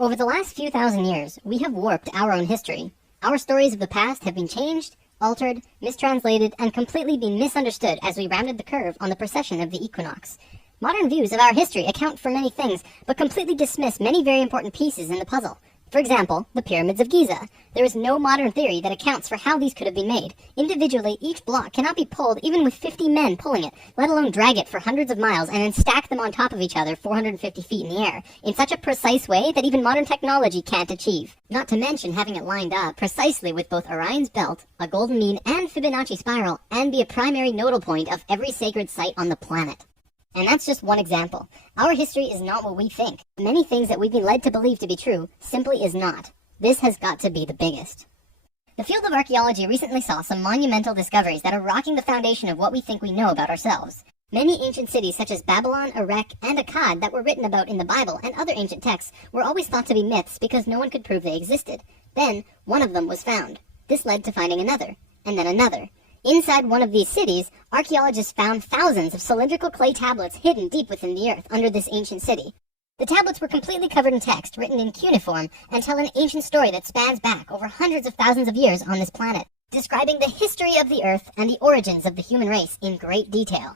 Over the last few thousand years, we have warped our own history. Our stories of the past have been changed, altered, mistranslated, and completely been misunderstood as we rounded the curve on the precession of the equinox. Modern views of our history account for many things, but completely dismiss many very important pieces in the puzzle. For example, the pyramids of Giza. There is no modern theory that accounts for how these could have been made. Individually, each block cannot be pulled even with 50 men pulling it, let alone drag it for hundreds of miles and then stack them on top of each other 450 feet in the air, in such a precise way that even modern technology can't achieve. Not to mention having it lined up precisely with both Orion's belt, a golden mean, and Fibonacci spiral, and be a primary nodal point of every sacred site on the planet. And that's just one example. Our history is not what we think. Many things that we've been led to believe to be true simply is not. This has got to be the biggest. The field of archaeology recently saw some monumental discoveries that are rocking the foundation of what we think we know about ourselves. Many ancient cities such as Babylon, Erech, and Akkad that were written about in the Bible and other ancient texts were always thought to be myths because no one could prove they existed. Then, one of them was found. This led to finding another, and then another. Inside one of these cities, archaeologists found thousands of cylindrical clay tablets hidden deep within the earth under this ancient city. The tablets were completely covered in text written in cuneiform and tell an ancient story that spans back over hundreds of thousands of years on this planet, describing the history of the earth and the origins of the human race in great detail.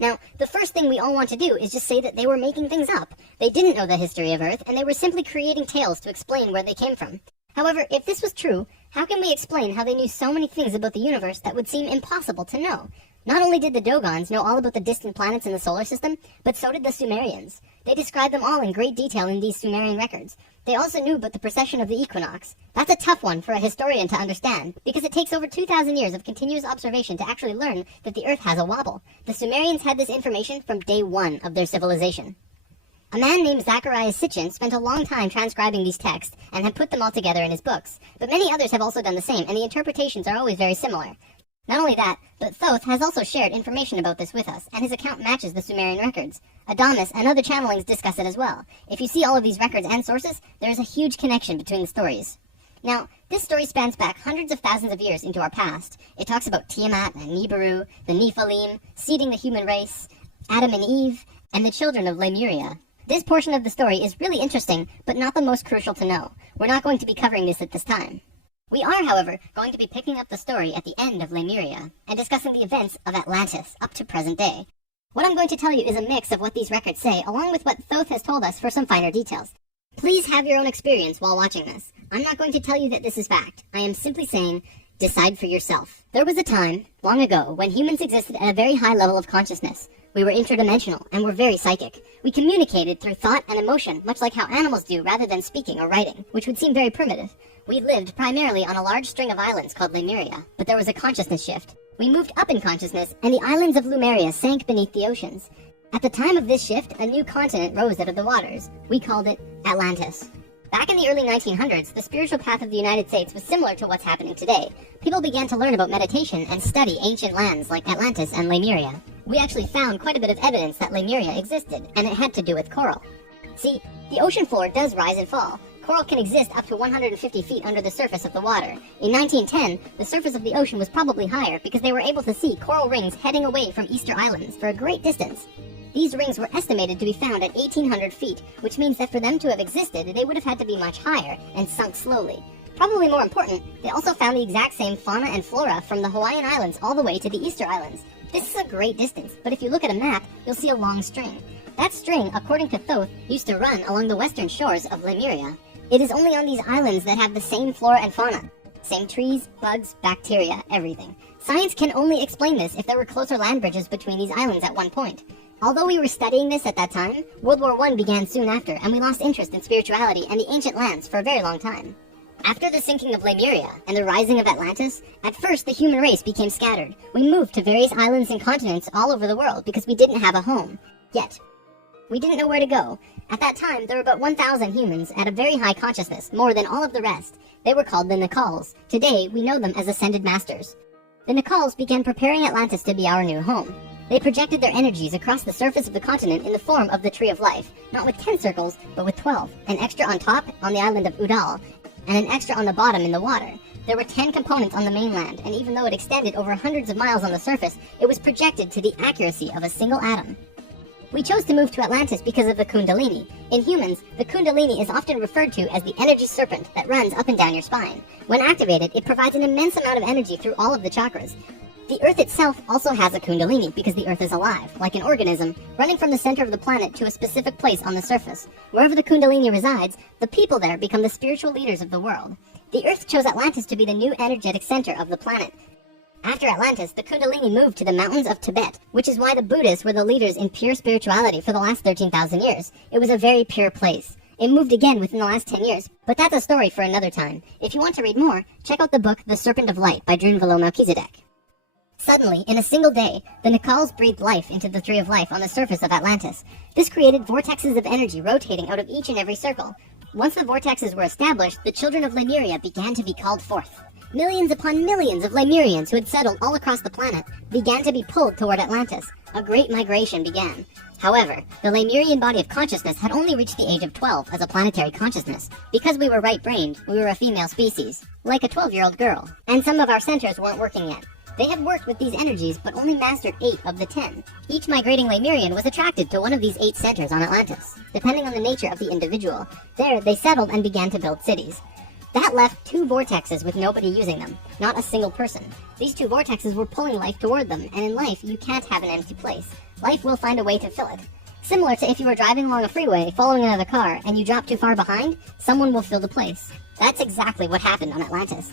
Now, the first thing we all want to do is just say that they were making things up. They didn't know the history of Earth, and they were simply creating tales to explain where they came from. However, if this was true, how can we explain how they knew so many things about the universe that would seem impossible to know? Not only did the Dogons know all about the distant planets in the solar system, but so did the Sumerians. They described them all in great detail in these Sumerian records. They also knew about the precession of the equinox. That's a tough one for a historian to understand, because it takes over 2,000 years of continuous observation to actually learn that the Earth has a wobble. The Sumerians had this information from day one of their civilization. A man named Zacharias Sitchin spent a long time transcribing these texts and had put them all together in his books, but many others have also done the same, and the interpretations are always very similar. Not only that, but Thoth has also shared information about this with us, and his account matches the Sumerian records. Adamas and other channelings discuss it as well. If you see all of these records and sources, there is a huge connection between the stories. Now, this story spans back hundreds of thousands of years into our past. It talks about Tiamat and Nibiru, the Nephilim, seeding the human race, Adam and Eve, and the children of Lemuria. This portion of the story is really interesting, but not the most crucial to know. We're not going to be covering this at this time. We are, however, going to be picking up the story at the end of Lemuria, and discussing the events of Atlantis up to present day. What I'm going to tell you is a mix of what these records say, along with what Thoth has told us for some finer details. Please have your own experience while watching this. I'm not going to tell you that this is fact. I am simply saying, decide for yourself. There was a time, long ago, when humans existed at a very high level of consciousness. We were interdimensional, and were very psychic. We communicated through thought and emotion, much like how animals do rather than speaking or writing, which would seem very primitive. We lived primarily on a large string of islands called Lemuria, but there was a consciousness shift. We moved up in consciousness, and the islands of Lemuria sank beneath the oceans. At the time of this shift, a new continent rose out of the waters. We called it Atlantis. Back in the early 1900s, the spiritual path of the United States was similar to what's happening today. People began to learn about meditation and study ancient lands like Atlantis and Lemuria. We actually found quite a bit of evidence that Lemuria existed, and it had to do with coral. See, the ocean floor does rise and fall. Coral can exist up to 150 feet under the surface of the water. In 1910, the surface of the ocean was probably higher because they were able to see coral rings heading away from Easter Islands for a great distance. These rings were estimated to be found at 1,800 feet, which means that for them to have existed, they would have had to be much higher and sunk slowly. Probably more important, they also found the exact same fauna and flora from the Hawaiian Islands all the way to the Easter Islands. This is a great distance, but if you look at a map, you'll see a long string. That string, according to Thoth, used to run along the western shores of Lemuria. It is only on these islands that have the same flora and fauna. Same trees, bugs, bacteria, everything. Science can only explain this if there were closer land bridges between these islands at one point. Although we were studying this at that time, World War I began soon after, and we lost interest in spirituality and the ancient lands for a very long time. After the sinking of Lemuria and the rising of Atlantis, at first the human race became scattered. We moved to various islands and continents all over the world because we didn't have a home. Yet. We didn't know where to go. At that time, there were about 1,000 humans at a very high consciousness, more than all of the rest. They were called the Nakals. Today, we know them as Ascended Masters. The Nakals began preparing Atlantis to be our new home. They projected their energies across the surface of the continent in the form of the Tree of Life, not with 10 circles, but with 12, an extra on top on the island of Udal, and an extra on the bottom in the water. There were 10 components on the mainland, and even though it extended over hundreds of miles on the surface, it was projected to the accuracy of a single atom. We chose to move to Atlantis because of the Kundalini. In humans, the Kundalini is often referred to as the energy serpent that runs up and down your spine. When activated, it provides an immense amount of energy through all of the chakras. The Earth itself also has a Kundalini because the Earth is alive, like an organism, running from the center of the planet to a specific place on the surface. Wherever the Kundalini resides, the people there become the spiritual leaders of the world. The Earth chose Atlantis to be the new energetic center of the planet. After Atlantis, the Kundalini moved to the mountains of Tibet, which is why the Buddhists were the leaders in pure spirituality for the last 13,000 years. It was a very pure place. It moved again within the last 10 years, but that's a story for another time. If you want to read more, check out the book The Serpent of Light by Drunvalo Melchizedek. Suddenly, in a single day, the Nicals breathed life into the Tree of Life on the surface of Atlantis. This created vortexes of energy rotating out of each and every circle. Once the vortexes were established, the children of Lemuria began to be called forth. Millions upon millions of Lemurians who had settled all across the planet began to be pulled toward Atlantis. A great migration began. However, the Lemurian body of consciousness had only reached the age of 12 as a planetary consciousness. Because we were right-brained, we were a female species, like a 12-year-old girl, and some of our centers weren't working yet. They had worked with these energies, but only mastered 8 of the 10. Each migrating Lemurian was attracted to one of these 8 centers on Atlantis, depending on the nature of the individual. There, they settled and began to build cities. That left 2 vortexes with nobody using them, not a single person. These 2 vortexes were pulling life toward them, and in life, you can't have an empty place. Life will find a way to fill it. Similar to if you were driving along a freeway, following another car, and you drop too far behind, someone will fill the place. That's exactly what happened on Atlantis.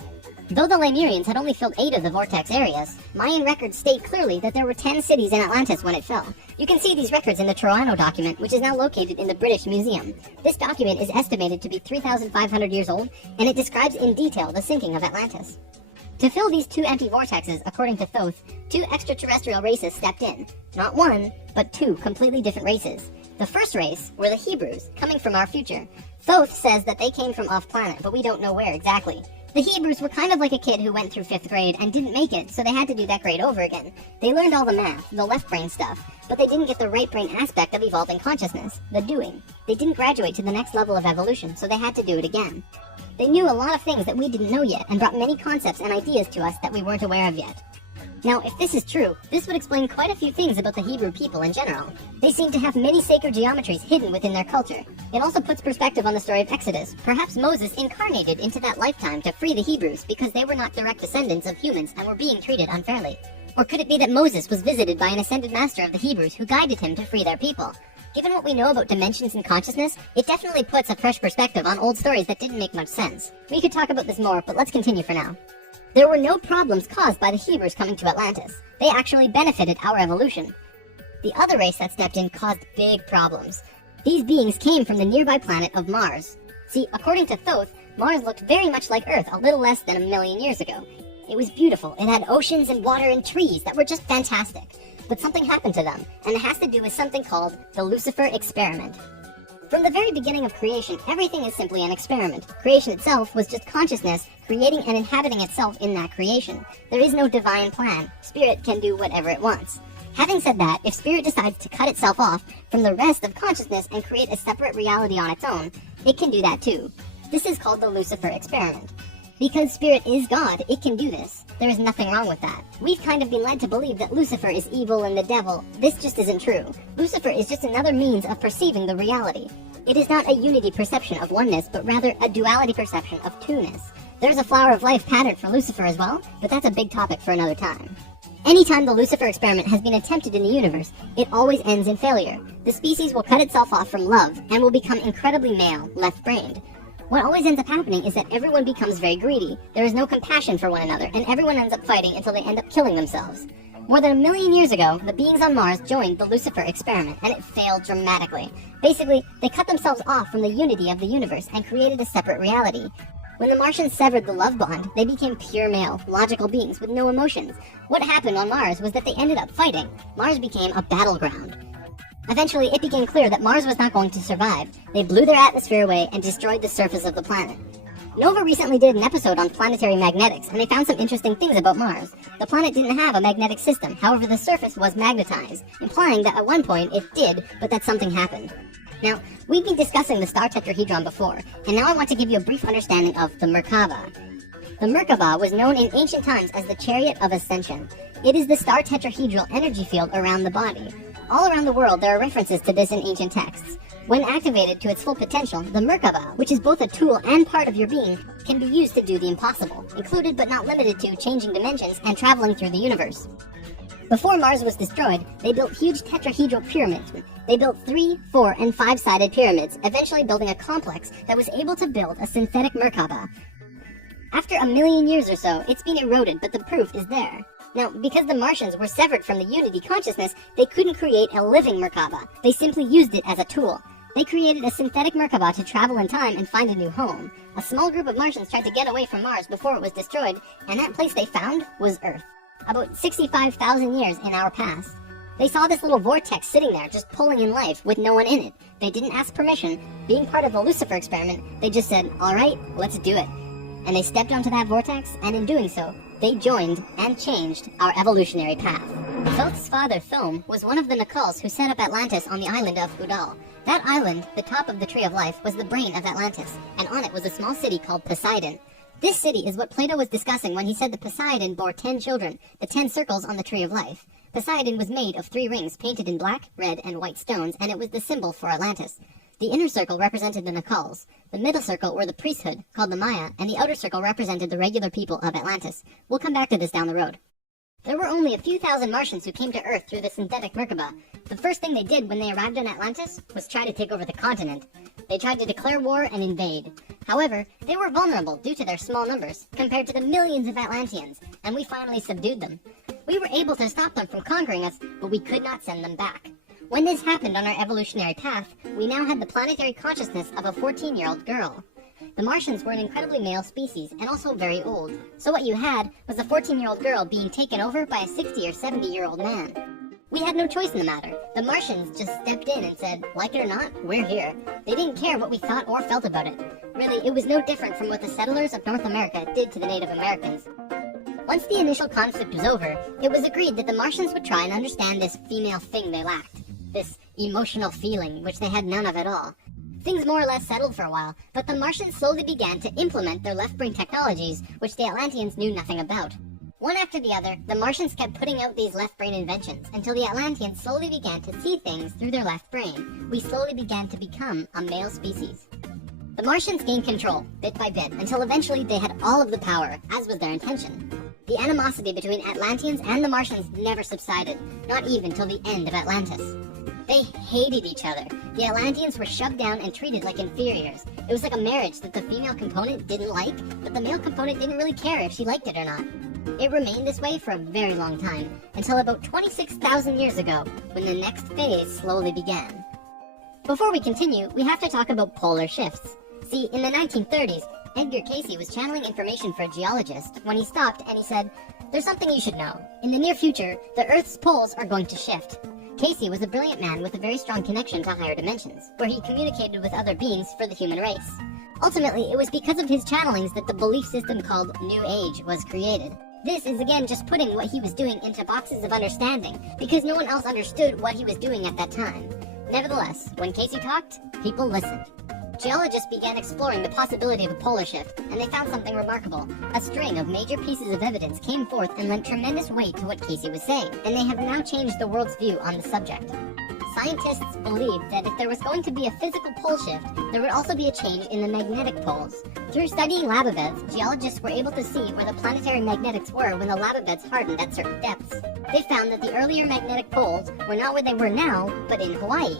Though the Lemurians had only filled 8 of the vortex areas, Mayan records state clearly that there were 10 cities in Atlantis when it fell. You can see these records in the Troano document, which is now located in the British Museum. This document is estimated to be 3,500 years old, and it describes in detail the sinking of Atlantis. To fill these 2 empty vortexes, according to Thoth, 2 extraterrestrial races stepped in. Not 1, but 2 completely different races. The first race were the Hebrews, coming from our future. Thoth says that they came from off-planet, but we don't know where exactly. The Hebrews were kind of like a kid who went through 5th grade and didn't make it, so they had to do that grade over again. They learned all the math, the left brain stuff, but they didn't get the right brain aspect of evolving consciousness, the doing. They didn't graduate to the next level of evolution, so they had to do it again. They knew a lot of things that we didn't know yet, and brought many concepts and ideas to us that we weren't aware of yet. Now, if this is true, this would explain quite a few things about the Hebrew people in general. They seem to have many sacred geometries hidden within their culture. It also puts perspective on the story of Exodus. Perhaps Moses incarnated into that lifetime to free the Hebrews because they were not direct descendants of humans and were being treated unfairly. Or could it be that Moses was visited by an ascended master of the Hebrews who guided him to free their people? Given what we know about dimensions and consciousness, it definitely puts a fresh perspective on old stories that didn't make much sense. We could talk about this more, but let's continue for now. There were no problems caused by the Hebrews coming to Atlantis. They actually benefited our evolution. The other race that stepped in caused big problems. These beings came from the nearby planet of Mars. See, according to Thoth, Mars looked very much like Earth a little less than 1 million years ago. It was beautiful. It had oceans and water and trees that were just fantastic. But something happened to them, and it has to do with something called the Lucifer experiment. From the very beginning of creation, everything is simply an experiment. Creation itself was just consciousness creating and inhabiting itself in that creation. There is no divine plan. Spirit can do whatever it wants. Having said that, if Spirit decides to cut itself off from the rest of consciousness and create a separate reality on its own, it can do that too. This is called the Lucifer experiment. Because Spirit is God, it can do this. There is nothing wrong with that. We've kind of been led to believe that Lucifer is evil and the devil. This just isn't true. Lucifer is just another means of perceiving the reality. It is not a unity perception of oneness, but rather a duality perception of two-ness. There's a flower of life pattern for Lucifer as well, but that's a big topic for another time. Anytime the Lucifer experiment has been attempted in the universe, it always ends in failure. The species will cut itself off from love and will become incredibly male, left-brained. What always ends up happening is that everyone becomes very greedy. There is no compassion for one another, and everyone ends up fighting until they end up killing themselves. More than 1 million years ago, the beings on Mars joined the Lucifer experiment, and it failed dramatically. Basically, they cut themselves off from the unity of the universe and created a separate reality. When the Martians severed the love bond, they became pure male, logical beings with no emotions. What happened on Mars was that they ended up fighting. Mars became a battleground. Eventually, it became clear that Mars was not going to survive. They blew their atmosphere away and destroyed the surface of the planet. Nova recently did an episode on planetary magnetics, and they found some interesting things about Mars. The planet didn't have a magnetic system, however the surface was magnetized, implying that at one point it did, but that something happened. Now, we've been discussing the star tetrahedron before, and now I want to give you a brief understanding of the Merkaba. The Merkaba was known in ancient times as the Chariot of Ascension. It is the star tetrahedral energy field around the body. All around the world, there are references to this in ancient texts. When activated to its full potential, the Merkaba, which is both a tool and part of your being, can be used to do the impossible, included but not limited to changing dimensions and traveling through the universe. Before Mars was destroyed, they built huge tetrahedral pyramids. They built 3, 4, and 5-sided pyramids, eventually building a complex that was able to build a synthetic Merkaba. After 1 million years or so, it's been eroded, but the proof is there. Now, because the Martians were severed from the Unity consciousness, they couldn't create a living Merkaba. They simply used it as a tool. They created a synthetic Merkaba to travel in time and find a new home. A small group of Martians tried to get away from Mars before it was destroyed, and that place they found was Earth. About 65,000 years in our past. They saw this little vortex sitting there, just pulling in life, with no one in it. They didn't ask permission. Being part of the Lucifer experiment, they just said, alright, let's do it. And they stepped onto that vortex, and in doing so, they joined and changed our evolutionary path. Thoth's father, Thome, was one of the Nacals who set up Atlantis on the island of Udal. That island, the top of the Tree of Life, was the brain of Atlantis, and on it was a small city called Poseidon. This city is what Plato was discussing when he said that Poseidon bore 10 children, the 10 circles on the Tree of Life. Poseidon was made of 3 rings painted in black, red, and white stones, and it was the symbol for Atlantis. The inner circle represented the Nacals, the middle circle were the priesthood, called the Maya, and the outer circle represented the regular people of Atlantis. We'll come back to this down the road. There were only a few thousand Martians who came to Earth through the synthetic Merkaba. The first thing they did when they arrived in Atlantis was try to take over the continent. They tried to declare war and invade. However, they were vulnerable due to their small numbers, compared to the millions of Atlanteans, and we finally subdued them. We were able to stop them from conquering us, but we could not send them back. When this happened on our evolutionary path, we now had the planetary consciousness of a 14-year-old girl. The Martians were an incredibly male species, and also very old. So what you had was a 14-year-old girl being taken over by a 60 or 70-year-old man. We had no choice in the matter. The Martians just stepped in and said, like it or not, we're here. They didn't care what we thought or felt about it. Really, it was no different from what the settlers of North America did to the Native Americans. Once the initial conflict was over, it was agreed that the Martians would try and understand this female thing they lacked. This emotional feeling, which they had none of at all. Things more or less settled for a while, but the Martians slowly began to implement their left-brain technologies, which the Atlanteans knew nothing about. One after the other, the Martians kept putting out these left-brain inventions, until the Atlanteans slowly began to see things through their left brain. We slowly began to become a male species. The Martians gained control, bit by bit, until eventually they had all of the power, as was their intention. The animosity between Atlanteans and the Martians never subsided, not even till the end of Atlantis. They hated each other. The Atlanteans were shoved down and treated like inferiors. It was like a marriage that the female component didn't like, but the male component didn't really care if she liked it or not. It remained this way for a very long time, until about 26,000 years ago, when the next phase slowly began. Before we continue, we have to talk about polar shifts. See, in the 1930s, Edgar Cayce was channeling information for a geologist when he stopped and he said, "There's something you should know. In the near future, the Earth's poles are going to shift." Cayce was a brilliant man with a very strong connection to higher dimensions, where he communicated with other beings for the human race. Ultimately, it was because of his channelings that the belief system called New Age was created. This is again just putting what he was doing into boxes of understanding, because no one else understood what he was doing at that time. Nevertheless, when Cayce talked, people listened. Geologists began exploring the possibility of a polar shift, and they found something remarkable. A string of major pieces of evidence came forth and lent tremendous weight to what Cayce was saying, and they have now changed the world's view on the subject. Scientists believed that if there was going to be a physical pole shift, there would also be a change in the magnetic poles. Through studying lava beds, geologists were able to see where the planetary magnetics were when the lava beds hardened at certain depths. They found that the earlier magnetic poles were not where they were now, but in Hawaii.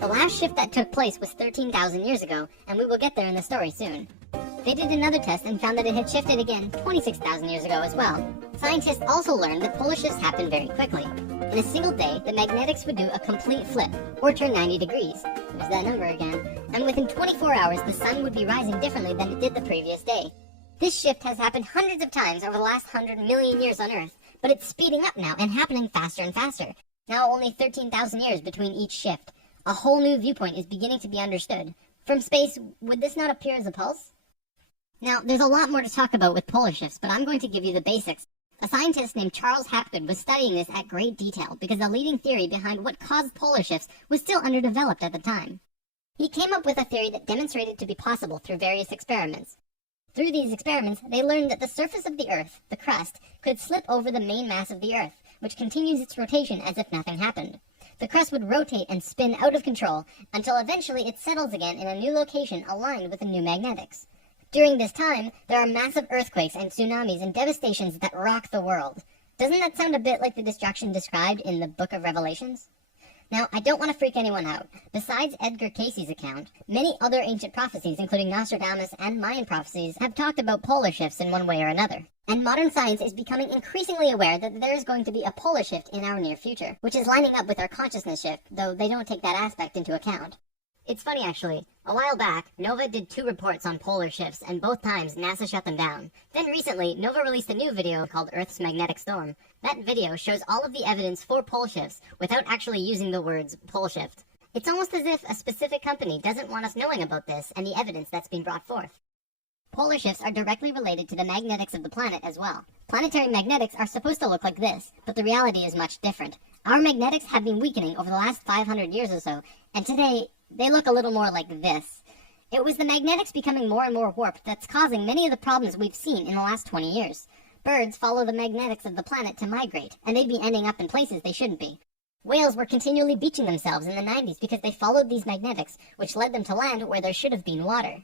The last shift that took place was 13,000 years ago, and we will get there in the story soon. They did another test and found that it had shifted again 26,000 years ago as well. Scientists also learned that polar shifts happen very quickly. In a single day, the magnetics would do a complete flip, or turn 90 degrees. There's that number again. And within 24 hours, the sun would be rising differently than it did the previous day. This shift has happened hundreds of times over the last 100 million years on Earth, but it's speeding up now and happening faster and faster. Now only 13,000 years between each shift. A whole new viewpoint is beginning to be understood. From space, would this not appear as a pulse? Now, there's a lot more to talk about with polar shifts, but I'm going to give you the basics. A scientist named Charles Hapgood was studying this at great detail because the leading theory behind what caused polar shifts was still underdeveloped at the time. He came up with a theory that demonstrated to be possible through various experiments. Through these experiments, they learned that the surface of the Earth, the crust, could slip over the main mass of the Earth, which continues its rotation as if nothing happened. the crust would rotate and spin out of control until eventually it settles again in a new location aligned with the new magnetics. During this time, there are massive earthquakes and tsunamis and devastations that rock the world. Doesn't that sound a bit like the destruction described in the Book of Revelations? Now, I don't want to freak anyone out. Besides Edgar Cayce's account, many other ancient prophecies, including Nostradamus and Mayan prophecies, have talked about polar shifts in one way or another. And modern science is becoming increasingly aware that there is going to be a polar shift in our near future, which is lining up with our consciousness shift, though they don't take that aspect into account. It's funny actually, a while back, NOVA did 2 reports on polar shifts, and both times NASA shut them down. Then recently, NOVA released a new video called Earth's Magnetic Storm. That video shows all of the evidence for pole shifts without actually using the words pole shift. It's almost as if a specific company doesn't want us knowing about this and the evidence that's been brought forth. Polar shifts are directly related to the magnetics of the planet as well. Planetary magnetics are supposed to look like this, but the reality is much different. Our magnetics have been weakening over the last 500 years or so, and today, they look a little more like this. It was the magnetics becoming more and more warped that's causing many of the problems we've seen in the last 20 years. Birds follow the magnetics of the planet to migrate, and they'd be ending up in places they shouldn't be. Whales were continually beaching themselves in the 90s because they followed these magnetics, which led them to land where there should have been water.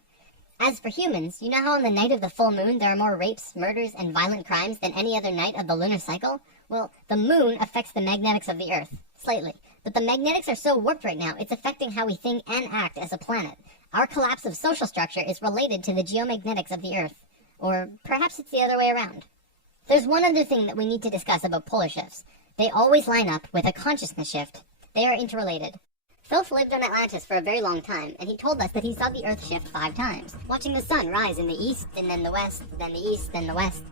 As for humans, you know how on the night of the full moon there are more rapes, murders, and violent crimes than any other night of the lunar cycle? Well, the moon affects the magnetics of the Earth, slightly. But the magnetics are so warped right now, it's affecting how we think and act as a planet. Our collapse of social structure is related to the geomagnetics of the Earth. Or perhaps it's the other way around. There's one other thing that we need to discuss about polar shifts. They always line up with a consciousness shift. They are interrelated. Philip lived on Atlantis for a very long time, and he told us that he saw the Earth shift 5 times, watching the sun rise in the east, and then the west, then the east, then the west.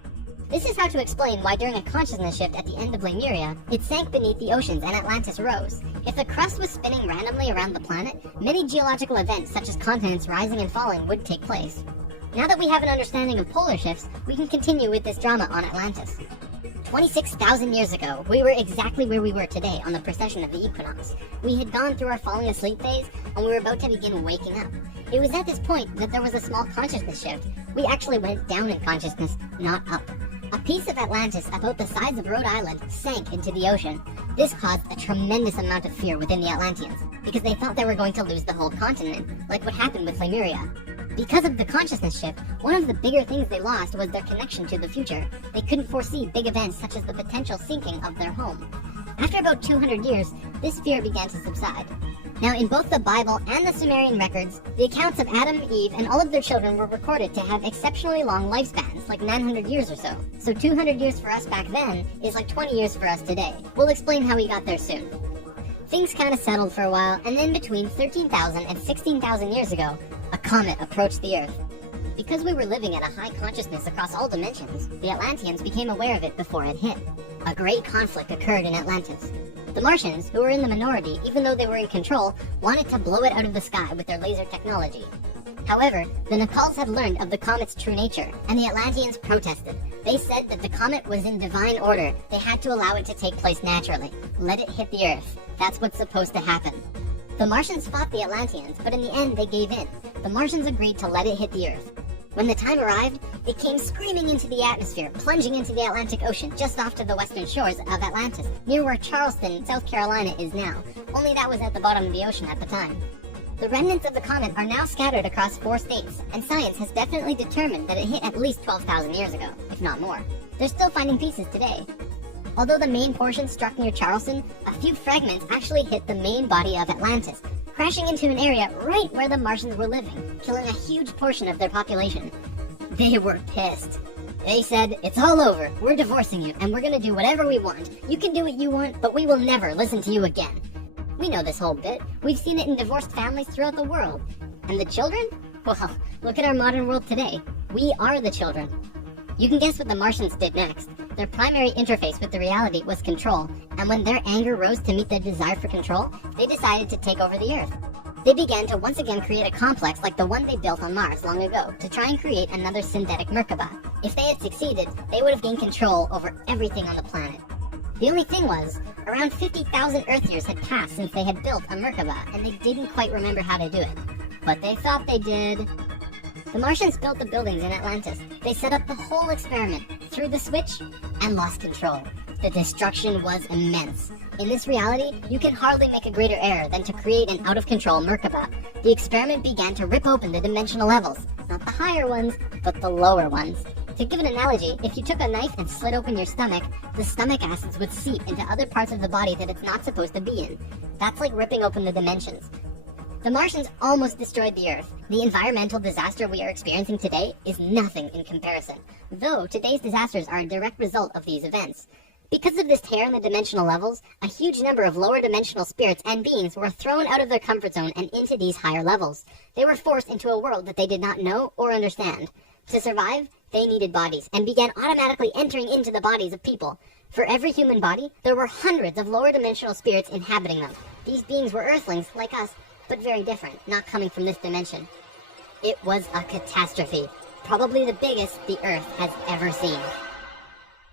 This is how to explain why during a consciousness shift at the end of Lemuria, it sank beneath the oceans and Atlantis rose. If the crust was spinning randomly around the planet, many geological events such as continents rising and falling would take place. Now that we have an understanding of polar shifts, we can continue with this drama on Atlantis. 26,000 years ago, we were exactly where we were today on the precession of the equinox. We had gone through our falling asleep phase, and we were about to begin waking up. It was at this point that there was a small consciousness shift. We actually went down in consciousness, not up. A piece of Atlantis about the size of Rhode Island sank into the ocean. This caused a tremendous amount of fear within the Atlanteans, because they thought they were going to lose the whole continent, like what happened with Lemuria. Because of the consciousness shift, one of the bigger things they lost was their connection to the future. They couldn't foresee big events such as the potential sinking of their home. After about 200 years, this fear began to subside. Now, in both the Bible and the Sumerian records, the accounts of Adam, Eve, and all of their children were recorded to have exceptionally long lifespans, like 900 years or so. So 200 years for us back then is like 20 years for us today. We'll explain how we got there soon. Things kind of settled for a while, and then between 13,000 and 16,000 years ago, a comet approached the Earth. Because we were living at a high consciousness across all dimensions, the Atlanteans became aware of it before it hit. A great conflict occurred in Atlantis. The Martians, who were in the minority even though they were in control, wanted to blow it out of the sky with their laser technology. However, the Nacals had learned of the comet's true nature, and the Atlanteans protested. They said that the comet was in divine order. They had to allow it to take place naturally. Let it hit the Earth. That's what's supposed to happen. The Martians fought the Atlanteans, but in the end they gave in. The Martians agreed to let it hit the Earth. When the time arrived, it came screaming into the atmosphere, plunging into the Atlantic Ocean just off to the western shores of Atlantis, near where Charleston, South Carolina is now, only that was at the bottom of the ocean at the time. The remnants of the comet are now scattered across 4 states, and science has definitely determined that it hit at least 12,000 years ago, if not more. They're still finding pieces today. Although the main portion struck near Charleston, a few fragments actually hit the main body of Atlantis, crashing into an area right where the Martians were living, killing a huge portion of their population. They were pissed. They said, "It's all over, we're divorcing you, and we're gonna do whatever we want. You can do what you want, but we will never listen to you again." We know this whole bit. We've seen it in divorced families throughout the world. And the children? Well, look at our modern world today. We are the children. You can guess what the Martians did next. Their primary interface with the reality was control, and when their anger rose to meet their desire for control, they decided to take over the Earth. They began to once again create a complex like the one they built on Mars long ago to try and create another synthetic Merkaba. If they had succeeded, they would have gained control over everything on the planet. The only thing was, around 50,000 Earth years had passed since they had built a Merkaba, and they didn't quite remember how to do it. But they thought they did. The Martians built the buildings in Atlantis. They set up the whole experiment, threw the switch, and lost control. The destruction was immense. In this reality, you can hardly make a greater error than to create an out-of-control Merkaba. The experiment began to rip open the dimensional levels, not the higher ones, but the lower ones. To give an analogy, if you took a knife and slit open your stomach, the stomach acids would seep into other parts of the body that it's not supposed to be in. That's like ripping open the dimensions. The Martians almost destroyed the Earth. The environmental disaster we are experiencing today is nothing in comparison, though today's disasters are a direct result of these events. Because of this tear in the dimensional levels, a huge number of lower dimensional spirits and beings were thrown out of their comfort zone and into these higher levels. They were forced into a world that they did not know or understand. To survive, they needed bodies, and began automatically entering into the bodies of people. For every human body, there were hundreds of lower dimensional spirits inhabiting them. These beings were Earthlings, like us, but very different, not coming from this dimension. It was a catastrophe, probably the biggest the Earth has ever seen.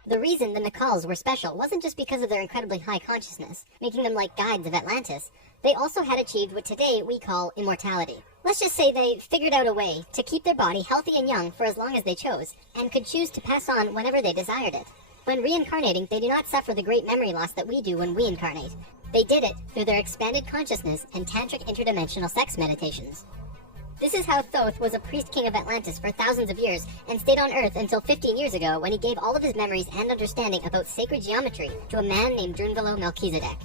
The reason the Nicals were special wasn't just because of their incredibly high consciousness, making them like guides of Atlantis. They also had achieved what today we call immortality. Let's just say they figured out a way to keep their body healthy and young for as long as they chose, and could choose to pass on whenever they desired it. When reincarnating, they do not suffer the great memory loss that we do when we incarnate. They did it through their expanded consciousness and tantric interdimensional sex meditations. This is how Thoth was a priest king of Atlantis for thousands of years, and stayed on Earth until 15 years ago when he gave all of his memories and understanding about sacred geometry to a man named Drunvalo Melchizedek.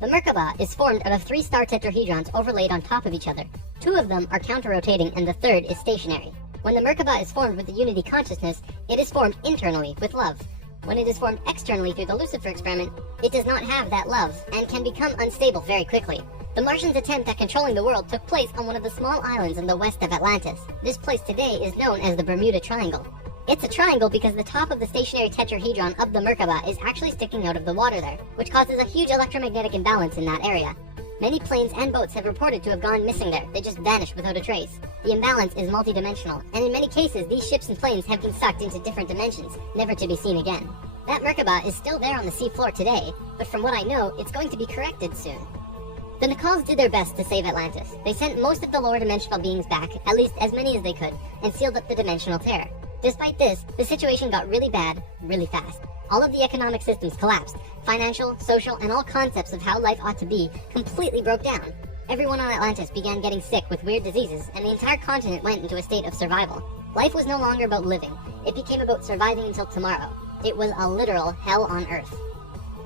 The Merkaba is formed out of 3 star tetrahedrons overlaid on top of each other. 2 of them are counter-rotating and the third is stationary. When the Merkaba is formed with the unity consciousness, it is formed internally with love. When it is formed externally through the Lucifer experiment, it does not have that love and can become unstable very quickly. The Martians' attempt at controlling the world took place on one of the small islands in the west of Atlantis. This place today is known as the Bermuda Triangle. It's a triangle because the top of the stationary tetrahedron of the Merkaba is actually sticking out of the water there, which causes a huge electromagnetic imbalance in that area. Many planes and boats have reported to have gone missing there. They just vanished without a trace. The imbalance is multidimensional, and in many cases these ships and planes have been sucked into different dimensions, never to be seen again. That Merkaba is still there on the seafloor today, but from what I know, it's going to be corrected soon. The Nicals did their best to save Atlantis. They sent most of the lower dimensional beings back, at least as many as they could, and sealed up the dimensional tear. Despite this, the situation got really bad, really fast. All of the economic systems collapsed. Financial, social, and all concepts of how life ought to be completely broke down. Everyone on Atlantis began getting sick with weird diseases, and the entire continent went into a state of survival. Life was no longer about living. It became about surviving until tomorrow. It was a literal hell on Earth.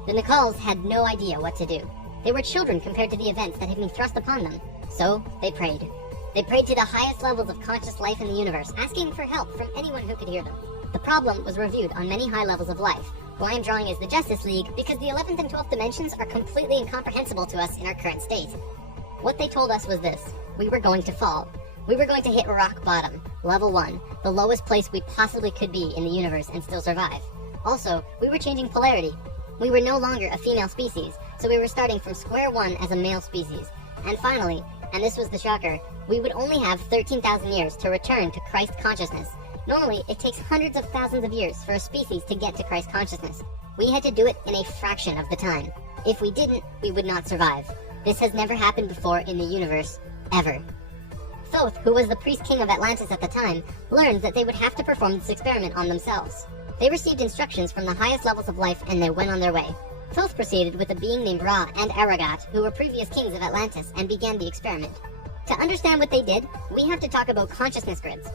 The Nicals had no idea what to do. They were children compared to the events that had been thrust upon them. So, they prayed. They prayed to the highest levels of conscious life in the universe, asking for help from anyone who could hear them. The problem was reviewed on many high levels of life, who I am drawing as the Justice League because the 11th and 12th dimensions are completely incomprehensible to us in our current state. What they told us was this: we were going to fall. We were going to hit rock bottom, level 1, the lowest place we possibly could be in the universe and still survive. Also, we were changing polarity. We were no longer a female species, so we were starting from square one as a male species. And finally, and this was the shocker, we would only have 13,000 years to return to Christ consciousness. Normally, it takes hundreds of thousands of years for a species to get to Christ consciousness. We had to do it in a fraction of the time. If we didn't, we would not survive. This has never happened before in the universe, ever. Thoth, who was the priest king of Atlantis at the time, learned that they would have to perform this experiment on themselves. They received instructions from the highest levels of life and they went on their way. Thoth proceeded with a being named Ra and Aragat, who were previous kings of Atlantis, and began the experiment. To understand what they did, we have to talk about consciousness grids.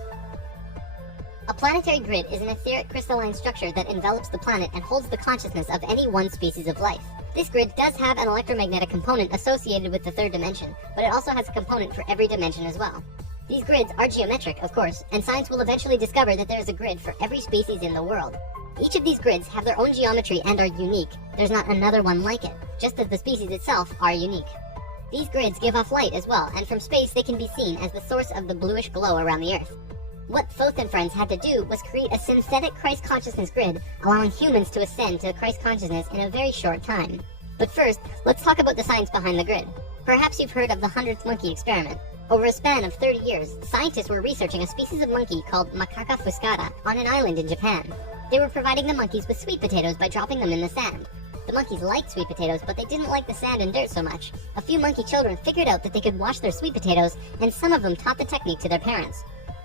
A planetary grid is an etheric crystalline structure that envelops the planet and holds the consciousness of any one species of life. This grid does have an electromagnetic component associated with the third dimension, but it also has a component for every dimension as well. These grids are geometric, of course, and science will eventually discover that there is a grid for every species in the world. Each of these grids have their own geometry and are unique. There's not another one like it, just as the species itself are unique. These grids give off light as well, and from space they can be seen as the source of the bluish glow around the Earth. What Thoth and friends had to do was create a synthetic Christ consciousness grid, allowing humans to ascend to Christ consciousness in a very short time. But first, let's talk about the science behind the grid. Perhaps you've heard of the 100th monkey experiment. Over a span of 30 years, scientists were researching a species of monkey called Macaca fuscata on an island in Japan. They were providing the monkeys with sweet potatoes by dropping them in the sand. The monkeys liked sweet potatoes, but they didn't like the sand and dirt so much. A few monkey children figured out that they could wash their sweet potatoes, and some of them taught the technique to their parents.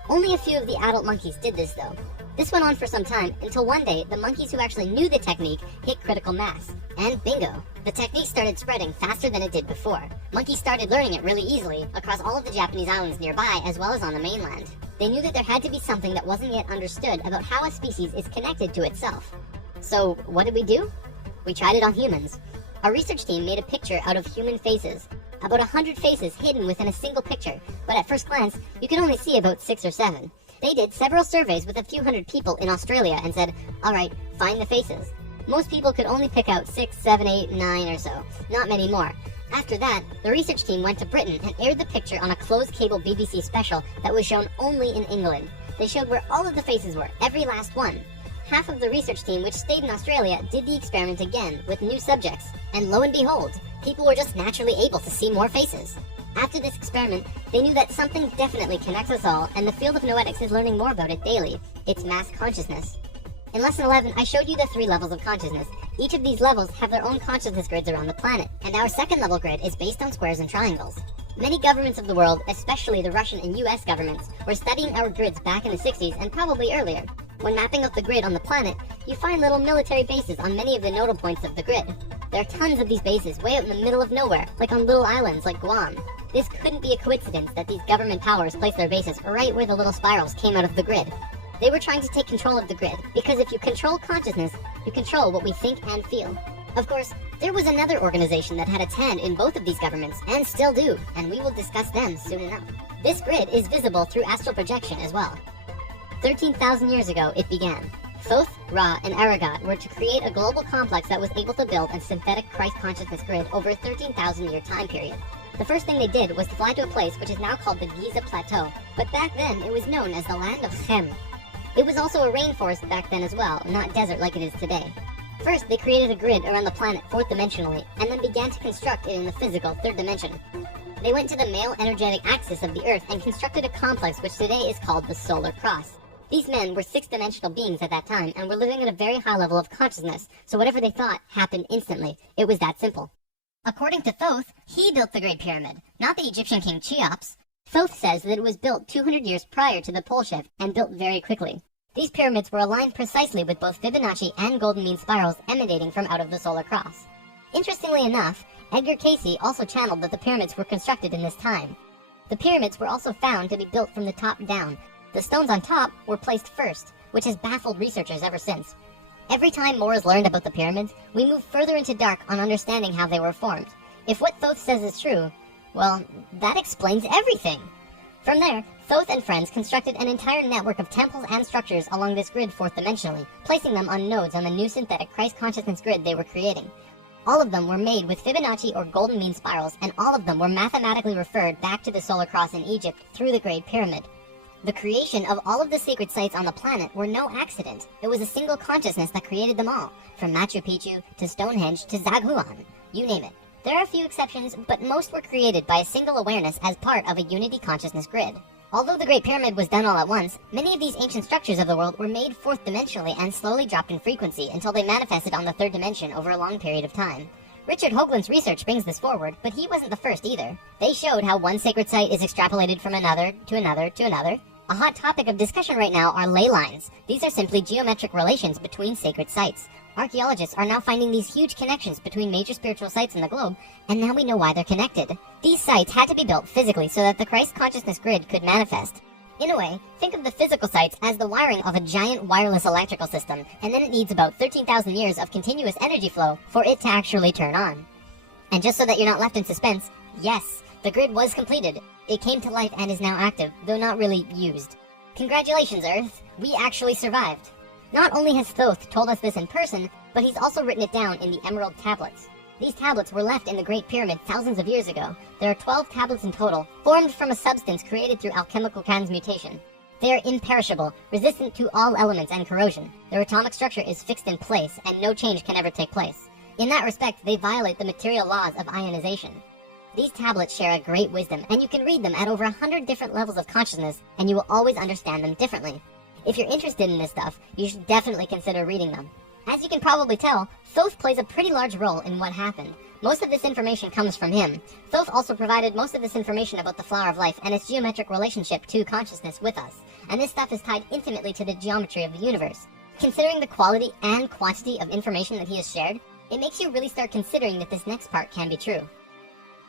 Only a few of the adult monkeys did this though. This went on for some time until one day the monkeys who actually knew the technique hit critical mass. And bingo! The technique started spreading faster than it did before. Monkeys started learning it really easily across all of the Japanese islands nearby as well as on the mainland. They knew that there had to be something that wasn't yet understood about how a species is connected to itself. So what did we do? We tried it on humans. Our research team made a picture out of human faces. About 100 faces hidden within a single picture, but at first glance, you could only see about 6 or 7. They did several surveys with a few hundred people in Australia and said, alright, find the faces. Most people could only pick out 6, 7, 8, 9 or so, not many more. After that, the research team went to Britain and aired the picture on a closed cable BBC special that was shown only in England. They showed where all of the faces were, every last one. Half of the research team, which stayed in Australia, did the experiment again with new subjects. And lo and behold, people were just naturally able to see more faces. After this experiment, they knew that something definitely connects us all, and the field of noetics is learning more about it daily. It's mass consciousness. In Lesson 11, I showed you the 3 levels of consciousness. Each of these levels have their own consciousness grids around the planet, and our second level grid is based on squares and triangles. Many governments of the world, especially the Russian and US governments, were studying our grids back in the 60s and probably earlier. When mapping out the grid on the planet, you find little military bases on many of the nodal points of the grid. There are tons of these bases way out in the middle of nowhere, like on little islands like Guam. This couldn't be a coincidence that these government powers placed their bases right where the little spirals came out of the grid. They were trying to take control of the grid, because if you control consciousness, you control what we think and feel. Of course, there was another organization that had its hand in both of these governments, and still do, and we will discuss them soon enough. This grid is visible through astral projection as well. 13,000 years ago, it began. Thoth, Ra, and Aragat were to create a global complex that was able to build a synthetic Christ consciousness grid over a 13,000-year time period. The first thing they did was to fly to a place which is now called the Giza Plateau, but back then it was known as the land of Chem. It was also a rainforest back then as well, not desert like it is today. First, they created a grid around the planet 4th dimensionally, and then began to construct it in the physical 3rd dimension. They went to the male energetic axis of the Earth and constructed a complex which today is called the Solar Cross. These men were 6th-dimensional beings at that time and were living at a very high level of consciousness, so whatever they thought happened instantly. It was that simple. According to Thoth, he built the Great Pyramid, not the Egyptian king Cheops. Thoth says that it was built 200 years prior to the pole shift and built very quickly. These pyramids were aligned precisely with both Fibonacci and golden mean spirals emanating from out of the Solar Cross. Interestingly enough, Edgar Cayce also channeled that the pyramids were constructed in this time. The pyramids were also found to be built from the top down. The stones on top were placed first, which has baffled researchers ever since. Every time more is learned about the pyramids, we move further into dark on understanding how they were formed. If what Thoth says is true, well, that explains everything! From there, Thoth and friends constructed an entire network of temples and structures along this grid 4th dimensionally, placing them on nodes on the new synthetic Christ consciousness grid they were creating. All of them were made with Fibonacci or golden mean spirals, and all of them were mathematically referred back to the Solar Cross in Egypt through the Great Pyramid. The creation of all of the sacred sites on the planet were no accident. It was a single consciousness that created them all, from Machu Picchu to Stonehenge to Zaghuan, you name it. There are a few exceptions, but most were created by a single awareness as part of a unity consciousness grid. Although the Great Pyramid was done all at once, many of these ancient structures of the world were made 4th dimensionally and slowly dropped in frequency until they manifested on the 3rd dimension over a long period of time. Richard Hoagland's research brings this forward, but he wasn't the first either. They showed how one sacred site is extrapolated from another to another to another. A hot topic of discussion right now are ley lines. These are simply geometric relations between sacred sites. Archaeologists are now finding these huge connections between major spiritual sites in the globe, and now we know why they're connected. These sites had to be built physically so that the Christ consciousness grid could manifest. In a way, think of the physical sites as the wiring of a giant wireless electrical system, and then it needs about 13,000 years of continuous energy flow for it to actually turn on. And just so that you're not left in suspense, yes, the grid was completed. It came to life and is now active, though not really used. Congratulations, Earth! We actually survived. Not only has Thoth told us this in person, but he's also written it down in the Emerald Tablets. These tablets were left in the Great Pyramid thousands of years ago. There are 12 tablets in total, formed from a substance created through alchemical transmutation. They are imperishable, resistant to all elements and corrosion. Their atomic structure is fixed in place, and no change can ever take place. In that respect, they violate the material laws of ionization. These tablets share a great wisdom, and you can read them at over 100 different levels of consciousness, and you will always understand them differently. If you're interested in this stuff, you should definitely consider reading them. As you can probably tell, Thoth plays a pretty large role in what happened, Most of this information comes from him. Thoth also provided most of this information about the flower of life and its geometric relationship to consciousness with us, and this stuff is tied intimately to the geometry of the universe. Considering the quality and quantity of information that he has shared, it makes you really start considering that this next part can be true.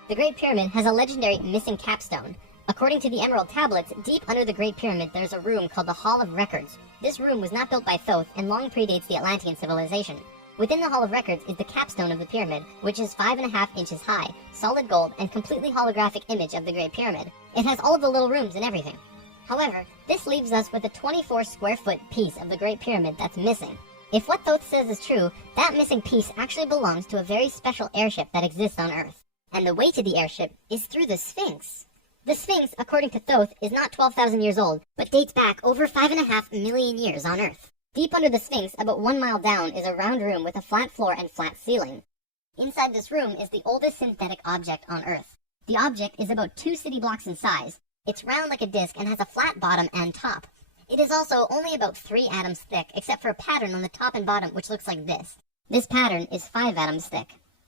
The Great Pyramid has a legendary missing capstone. According to the Emerald Tablets, deep under the Great Pyramid there's a room called the Hall of Records. This room was not built by Thoth and long predates the Atlantean civilization. Within the Hall of Records is the capstone of the pyramid, which is 5.5 inches high, solid gold, and completely holographic image of the Great Pyramid. It has all of the little rooms and everything. However, this leaves us with a 24 square foot piece of the Great Pyramid that's missing. If what Thoth says is true, that missing piece actually belongs to a very special airship that exists on Earth. And the way to the airship is through the Sphinx. The Sphinx, according to Thoth, is not 12,000 years old, but dates back over 5.5 million years on Earth. Deep under the Sphinx, about 1 mile down, is a round room with a flat floor and flat ceiling. Inside this room is the oldest synthetic object on Earth. The object is about 2 city blocks in size. It's round like a disc and has a flat bottom and top. It is also only about 3 atoms thick, except for a pattern on the top and bottom which looks like this. This pattern is 5 atoms thick.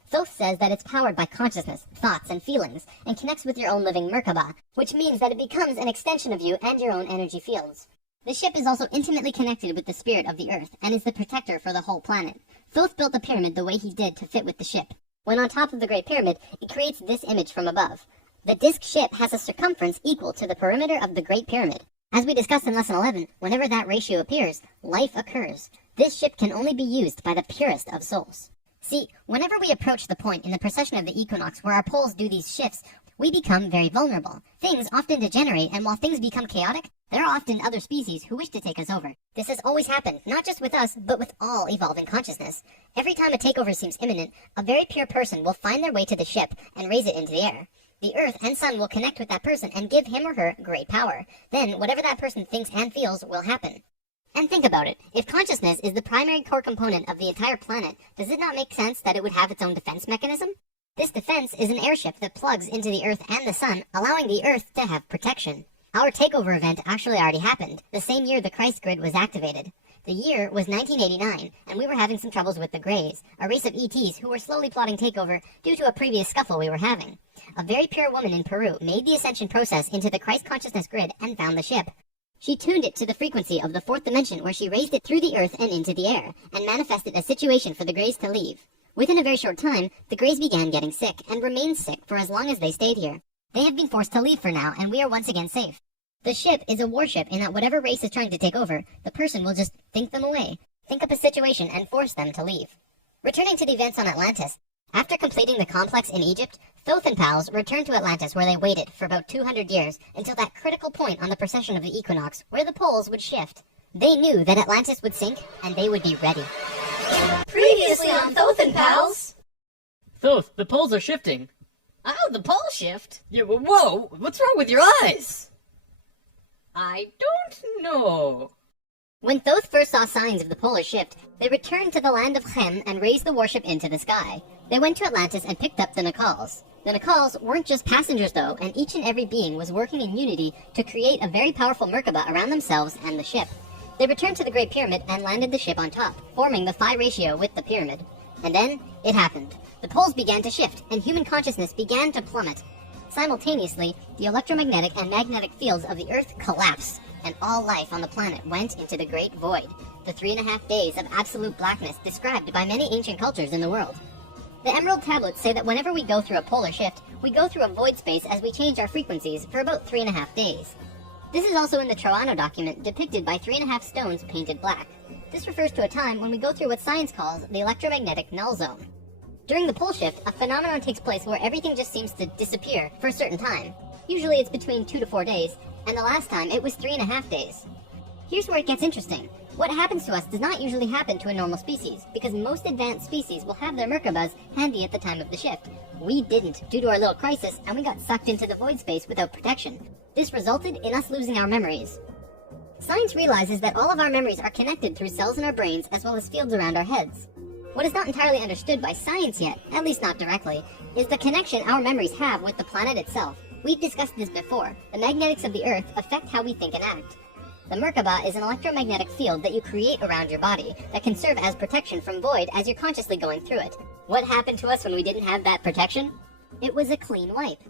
Thoth says that it's powered by consciousness, thoughts, and feelings, and connects with your own living Merkaba, which means that it becomes an extension of you and your own energy fields. The ship is also intimately connected with the spirit of the Earth, and is the protector for the whole planet. Thoth built the pyramid the way he did to fit with the ship. When on top of the Great Pyramid, it creates this image from above. The disc ship has a circumference equal to the perimeter of the Great Pyramid. As we discussed in Lesson 11, whenever that ratio appears, life occurs. This ship can only be used by the purest of souls. See, whenever we approach the point in the precession of the equinox where our poles do these shifts, we become very vulnerable. Things often degenerate, and while things become chaotic, there are often other species who wish to take us over. This has always happened, not just with us, but with all evolving consciousness. Every time a takeover seems imminent, a very pure person will find their way to the ship and raise it into the air. The Earth and Sun will connect with that person and give him or her great power. Then, whatever that person thinks and feels will happen. And think about it. If consciousness is the primary core component of the entire planet, does it not make sense that it would have its own defense mechanism? This defense is an airship that plugs into the Earth and the Sun, allowing the Earth to have protection. Our takeover event actually already happened, the same year the Christ grid was activated. The year was 1989, and we were having some troubles with the Greys, a race of ETs who were slowly plotting takeover due to a previous scuffle we were having. A very pure woman in Peru made the ascension process into the Christ consciousness grid and found the ship. She tuned it to the frequency of the 4th dimension where she raised it through the Earth and into the air, and manifested a situation for the Greys to leave. Within a very short time, the Greys began getting sick, and remained sick for as long as they stayed here. They have been forced to leave for now, and we are once again safe. The ship is a warship in that whatever race is trying to take over, the person will just think them away, think up a situation, and force them to leave. Returning to the events on Atlantis, after completing the complex in Egypt, Thoth and pals returned to Atlantis where they waited for about 200 years until that critical point on the precession of the equinox where the poles would shift. They knew that Atlantis would sink, and they would be ready. Previously on Thoth and Pals! Thoth, the poles are shifting. Oh, the pole shift? Yeah, whoa, what's wrong with your eyes? I don't know. When Thoth first saw signs of the polar shift, they returned to the land of Chem and raised the warship into the sky. They went to Atlantis and picked up the Nacals. The Nacals weren't just passengers though, and each and every being was working in unity to create a very powerful Merkaba around themselves and the ship. They returned to the Great Pyramid and landed the ship on top, forming the phi ratio with the pyramid. And then, it happened. The poles began to shift, and human consciousness began to plummet. Simultaneously, the electromagnetic and magnetic fields of the Earth collapsed, and all life on the planet went into the Great Void, the 3.5 days of absolute blackness described by many ancient cultures in the world. The Emerald Tablets say that whenever we go through a polar shift, we go through a void space as we change our frequencies for about 3.5 days. This is also in the Troano document, depicted by 3.5 stones painted black. This refers to a time when we go through what science calls the electromagnetic null zone. During the pole shift, a phenomenon takes place where everything just seems to disappear for a certain time. Usually it's between 2 to 4 days, and the last time it was 3.5 days. Here's where it gets interesting. What happens to us does not usually happen to a normal species, because most advanced species will have their Merkabas handy at the time of the shift. We didn't, due to our little crisis, and we got sucked into the void space without protection. This resulted in us losing our memories. Science realizes that all of our memories are connected through cells in our brains as well as fields around our heads. What is not entirely understood by science yet, at least not directly, is the connection our memories have with the planet itself. We've discussed this before. The magnetics of the Earth affect how we think and act. The Merkaba is an electromagnetic field that you create around your body that can serve as protection from void as you're consciously going through it. What happened to us when we didn't have that protection? It was a clean wipe.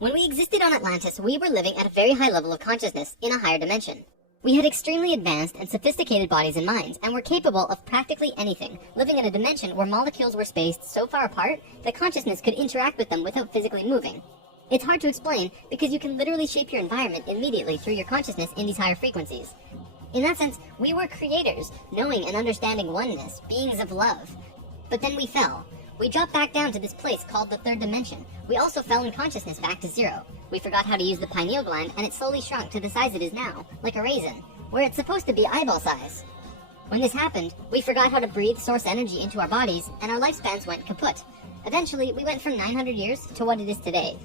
When we existed on Atlantis, we were living at a very high level of consciousness in a higher dimension. We had extremely advanced and sophisticated bodies and minds, and were capable of practically anything, living in a dimension where molecules were spaced so far apart that consciousness could interact with them without physically moving. It's hard to explain because you can literally shape your environment immediately through your consciousness in these higher frequencies. In that sense, we were creators, knowing and understanding oneness, beings of love. But then we fell. We dropped back down to this place called the third dimension. We also fell in consciousness back to zero. We forgot how to use the pineal gland, and it slowly shrunk to the size it is now, like a raisin, where it's supposed to be eyeball size. When this happened, we forgot how to breathe source energy into our bodies, and our lifespans went kaput. Eventually, we went from 900 years to what it is today.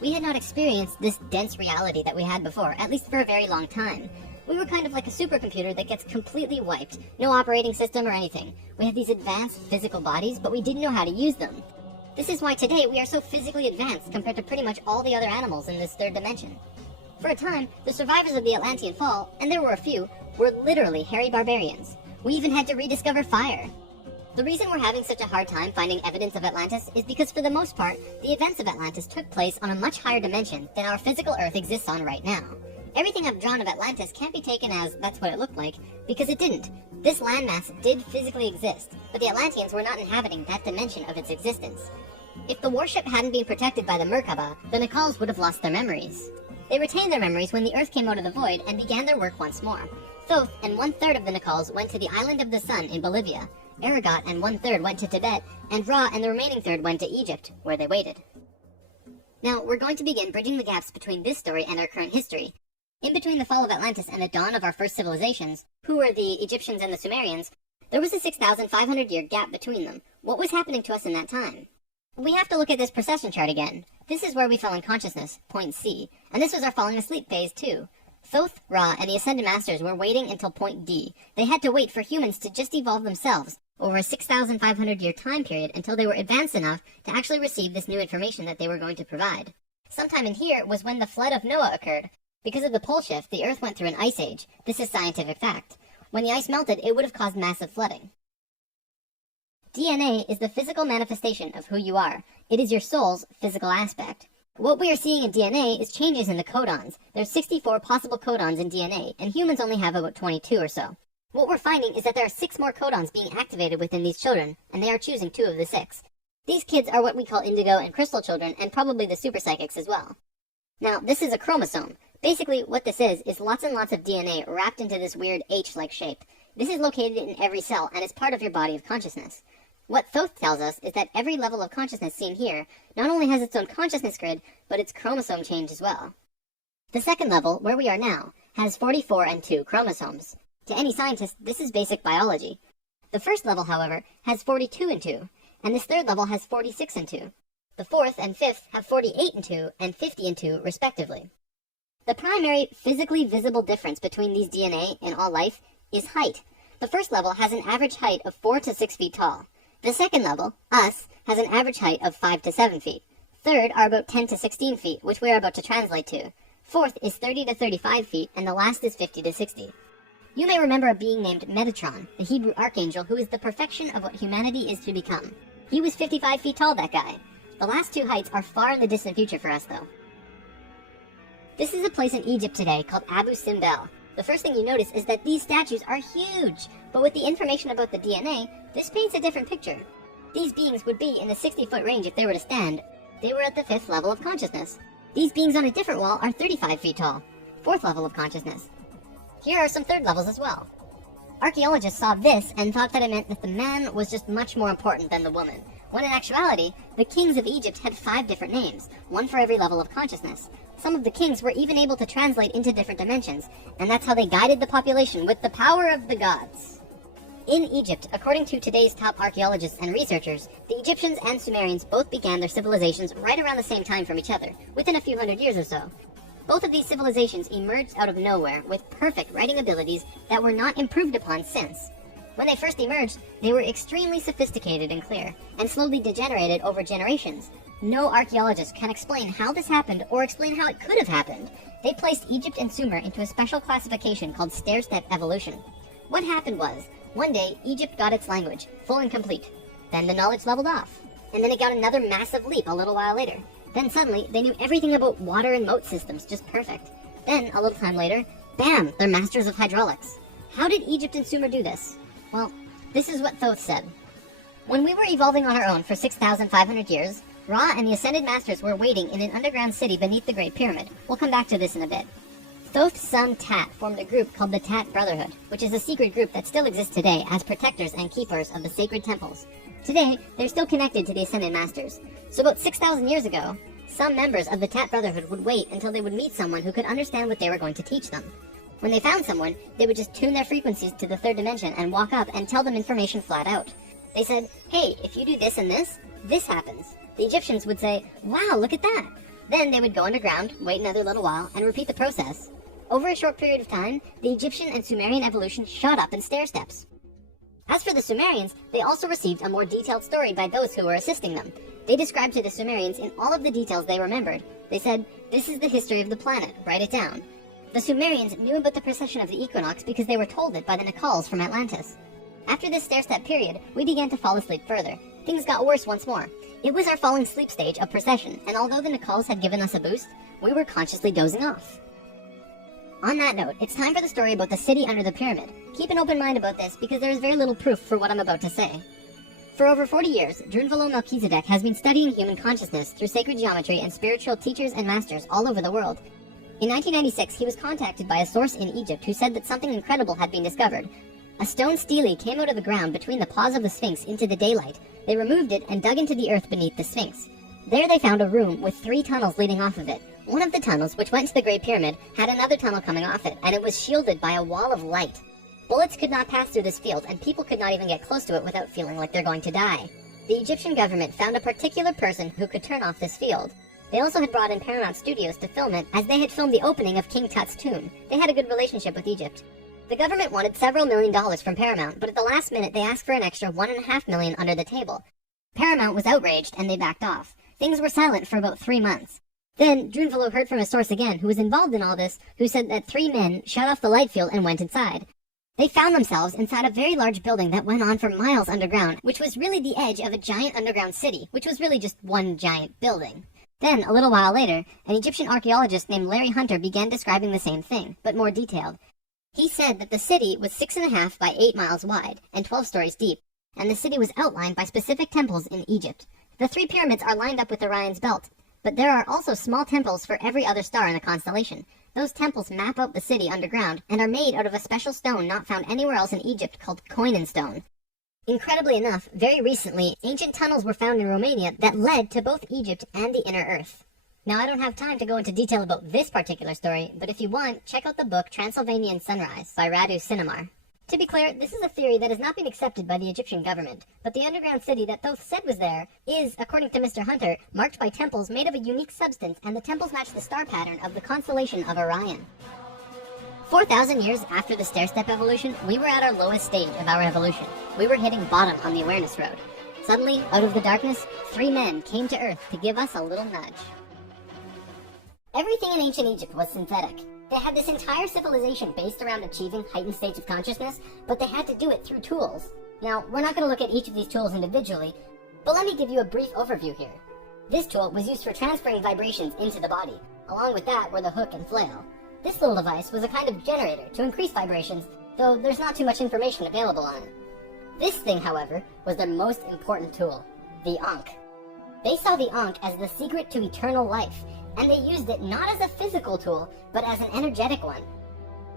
We had not experienced this dense reality that we had before, at least for a very long time. We were kind of like a supercomputer that gets completely wiped. No operating system or anything. We had these advanced physical bodies, but we didn't know how to use them. This is why today we are so physically advanced compared to pretty much all the other animals in this third dimension. For a time, the survivors of the Atlantean fall, and there were a few, were literally hairy barbarians. We even had to rediscover fire. The reason we're having such a hard time finding evidence of Atlantis is because for the most part, the events of Atlantis took place on a much higher dimension than our physical Earth exists on right now. Everything I've drawn of Atlantis can't be taken as that's what it looked like, because it didn't. This landmass did physically exist, but the Atlanteans were not inhabiting that dimension of its existence. If the warship hadn't been protected by the Merkaba, the Nacals would have lost their memories. They retained their memories when the Earth came out of the void and began their work once more. Thoth and 1/3 of the Nacals went to the Island of the Sun in Bolivia. Aragot and 1/3 went to Tibet, and Ra and the remaining third went to Egypt, where they waited. Now, we're going to begin bridging the gaps between this story and our current history. In between the fall of Atlantis and the dawn of our first civilizations, who were the Egyptians and the Sumerians, there was a 6,500-year gap between them. What was happening to us in that time? We have to look at this precession chart again. This is where we fell in consciousness, point C, and this was our falling asleep phase too. Thoth, Ra, and the Ascended Masters were waiting until point D. They had to wait for humans to just evolve themselves over a 6,500-year time period until they were advanced enough to actually receive this new information that they were going to provide. Sometime in here was when the flood of Noah occurred. Because of the pole shift, the Earth went through an ice age. This is scientific fact. When the ice melted, it would have caused massive flooding. DNA is the physical manifestation of who you are. It is your soul's physical aspect. What we are seeing in DNA is changes in the codons. There's 64 possible codons in DNA, and humans only have about 22 or so. What we're finding is that there are 6 more codons being activated within these children, and they are choosing 2 of the 6. These kids are what we call indigo and crystal children, and probably the super psychics as well. Now, this is a chromosome. Basically, what this is lots and lots of DNA wrapped into this weird H-like shape. This is located in every cell, and is part of your body of consciousness. What Thoth tells us is that every level of consciousness seen here not only has its own consciousness grid, but its chromosome change as well. The second level, where we are now, has 44 and 2 chromosomes. To any scientist, this is basic biology. The first level, however, has 42 and 2, and this third level has 46 and 2. The fourth and fifth have 48 and 2 and 50 and 2, respectively. The primary physically visible difference between these DNA in all life is height. The first level has an average height of 4 to 6 feet tall. The second level, us, has an average height of 5 to 7 feet. Third are about 10 to 16 feet, which we are about to translate to. Fourth is 30 to 35 feet, and the last is 50 to 60. You may remember a being named Metatron, the Hebrew archangel who is the perfection of what humanity is to become. He was 55 feet tall, that guy. The last 2 heights are far in the distant future for us, though. This is a place in Egypt today called Abu Simbel. The first thing you notice is that these statues are huge, but with the information about the DNA, this paints a different picture. These beings would be in the 60-foot range if they were to stand. They were at the 5th level of consciousness. These beings on a different wall are 35 feet tall, 4th level of consciousness. Here are some 3rd levels as well. Archaeologists saw this and thought that it meant that the man was just much more important than the woman, when in actuality, the kings of Egypt had 5 different names, one for every level of consciousness. Some of the kings were even able to translate into different dimensions, and that's how they guided the population with the power of the gods. In Egypt, according to today's top archaeologists and researchers, the Egyptians and Sumerians both began their civilizations right around the same time from each other, within a few hundred years or so. Both of these civilizations emerged out of nowhere with perfect writing abilities that were not improved upon since. When they first emerged, they were extremely sophisticated and clear, and slowly degenerated over generations. No archaeologist can explain how this happened or explain how it could have happened. They placed Egypt and Sumer into a special classification called stair-step evolution. What happened was, one day, Egypt got its language, full and complete. Then the knowledge leveled off. And then it got another massive leap a little while later. Then suddenly, they knew everything about water and moat systems just perfect. Then, a little time later, bam, they're masters of hydraulics. How did Egypt and Sumer do this? Well, this is what Thoth said. When we were evolving on our own for 6,500 years, Ra and the Ascended Masters were waiting in an underground city beneath the Great Pyramid. We'll come back to this in a bit. Thoth's son Tat formed a group called the Tat Brotherhood, which is a secret group that still exists today as protectors and keepers of the sacred temples. Today, they're still connected to the Ascended Masters. So about 6,000 years ago, some members of the Tat Brotherhood would wait until they would meet someone who could understand what they were going to teach them. When they found someone, they would just tune their frequencies to the third dimension and walk up and tell them information flat out. They said, hey, if you do this and this happens. The Egyptians would say, wow, look at that. Then they would go underground, wait another little while, and repeat the process. Over a short period of time, the Egyptian and Sumerian evolution shot up in stair steps. As for the Sumerians, they also received a more detailed story by those who were assisting them. They described to the Sumerians in all of the details they remembered. They said, this is the history of the planet, write it down. The Sumerians knew about the precession of the equinox because they were told it by the Nacals from Atlantis. After this stair-step period, we began to fall asleep further. Things got worse once more. It was our falling sleep stage of precession, and although the Nacals had given us a boost, we were consciously dozing off. On that note, it's time for the story about the city under the pyramid. Keep an open mind about this because there is very little proof for what I'm about to say. For over 40 years, Drunvalo Melchizedek has been studying human consciousness through sacred geometry and spiritual teachers and masters all over the world. In 1996, he was contacted by a source in Egypt who said that something incredible had been discovered. A stone stele came out of the ground between the paws of the Sphinx into the daylight. They removed it and dug into the earth beneath the Sphinx. There they found a room with 3 tunnels leading off of it. One of the tunnels, which went to the Great Pyramid, had another tunnel coming off it, and it was shielded by a wall of light. Bullets could not pass through this field, and people could not even get close to it without feeling like they're going to die. The Egyptian government found a particular person who could turn off this field. They also had brought in Paramount Studios to film it, as they had filmed the opening of King Tut's tomb. They had a good relationship with Egypt. The government wanted several $1 million from Paramount, but at the last minute they asked for an extra $1.5 million under the table. Paramount was outraged and they backed off. Things were silent for about 3 months. Then, Drunvalo heard from a source again who was involved in all this, who said that 3 men shut off the light field and went inside. They found themselves inside a very large building that went on for miles underground, which was really the edge of a giant underground city, which was really just one giant building. Then, a little while later, an Egyptian archaeologist named Larry Hunter began describing the same thing, but more detailed. He said that the city was 6.5 by 8 miles wide and 12 stories deep, and the city was outlined by specific temples in Egypt. The 3 pyramids are lined up with Orion's belt, but there are also small temples for every other star in the constellation. Those temples map out the city underground and are made out of a special stone not found anywhere else in Egypt called Koinon stone. Incredibly enough, very recently, ancient tunnels were found in Romania that led to both Egypt and the inner earth. Now, I don't have time to go into detail about this particular story, but if you want, check out the book Transylvanian Sunrise by Radu Cinemar. To be clear, this is a theory that has not been accepted by the Egyptian government, but the underground city that Thoth said was there is, according to Mr. Hunter, marked by temples made of a unique substance, and the temples match the star pattern of the constellation of Orion. 4,000 years after the stair-step evolution, we were at our lowest stage of our evolution. We were hitting bottom on the awareness road. Suddenly, out of the darkness, 3 men came to Earth to give us a little nudge. Everything in ancient Egypt was synthetic. They had this entire civilization based around achieving heightened states of consciousness, but they had to do it through tools. Now, we're not going to look at each of these tools individually, but let me give you a brief overview here. This tool was used for transferring vibrations into the body. Along with that were the hook and flail. This little device was a kind of generator to increase vibrations, though there's not too much information available on it. This thing, however, was their most important tool, the Ankh. They saw the Ankh as the secret to eternal life, and they used it not as a physical tool, but as an energetic one.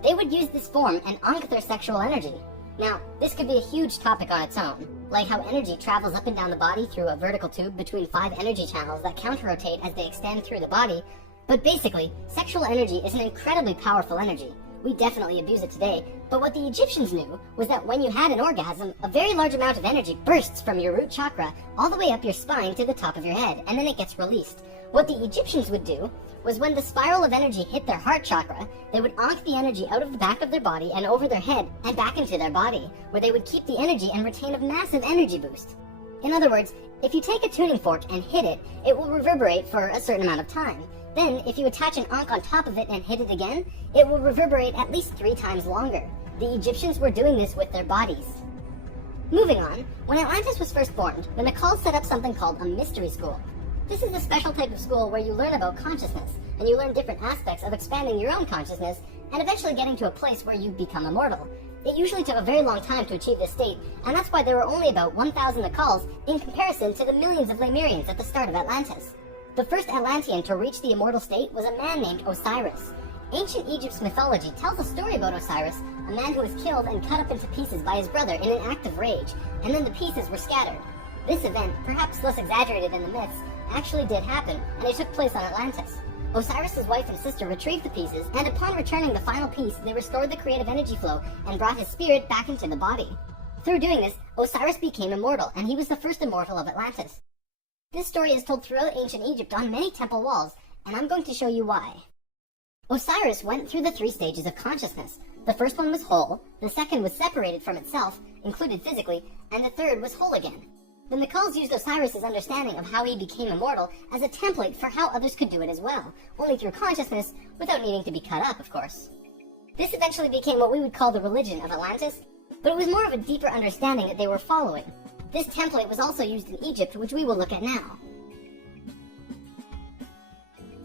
They would use this form and ankh their sexual energy. Now, this could be a huge topic on its own, like how energy travels up and down the body through a vertical tube between 5 energy channels that counter-rotate as they extend through the body. But basically, sexual energy is an incredibly powerful energy. We definitely abuse it today, but what the Egyptians knew was that when you had an orgasm, a very large amount of energy bursts from your root chakra all the way up your spine to the top of your head, and then it gets released. What the Egyptians would do was when the spiral of energy hit their heart chakra, they would ankh the energy out of the back of their body and over their head and back into their body, where they would keep the energy and retain a massive energy boost. In other words, If you take a tuning fork and hit it, it will reverberate for a certain amount of time. Then, if you attach an ankh on top of it and hit it again, it will reverberate at least 3 times longer. The Egyptians were doing this with their bodies. Moving on, when Atlantis was first formed, the Nacals set up something called a mystery school. This is a special type of school where you learn about consciousness, and you learn different aspects of expanding your own consciousness, and eventually getting to a place where you become immortal. It usually took a very long time to achieve this state, and that's why there were only about 1,000 Nacals in comparison to the millions of Lemurians at the start of Atlantis. The first Atlantean to reach the immortal state was a man named Osiris. Ancient Egypt's mythology tells a story about Osiris, a man who was killed and cut up into pieces by his brother in an act of rage, and then the pieces were scattered. This event, perhaps less exaggerated than the myths, actually did happen, and it took place on Atlantis. Osiris's wife and sister retrieved the pieces, and upon returning the final piece, they restored the creative energy flow and brought his spirit back into the body. Through doing this, Osiris became immortal, and he was the first immortal of Atlantis. This story is told throughout ancient Egypt on many temple walls, and I'm going to show you why. Osiris went through the 3 stages of consciousness. The first one was whole, the second was separated from itself, included physically, and the third was whole again. The Nacals used Osiris's understanding of how he became immortal as a template for how others could do it as well, only through consciousness, without needing to be cut up, of course. This eventually became what we would call the religion of Atlantis, but it was more of a deeper understanding that they were following. This template was also used in Egypt, which we will look at now.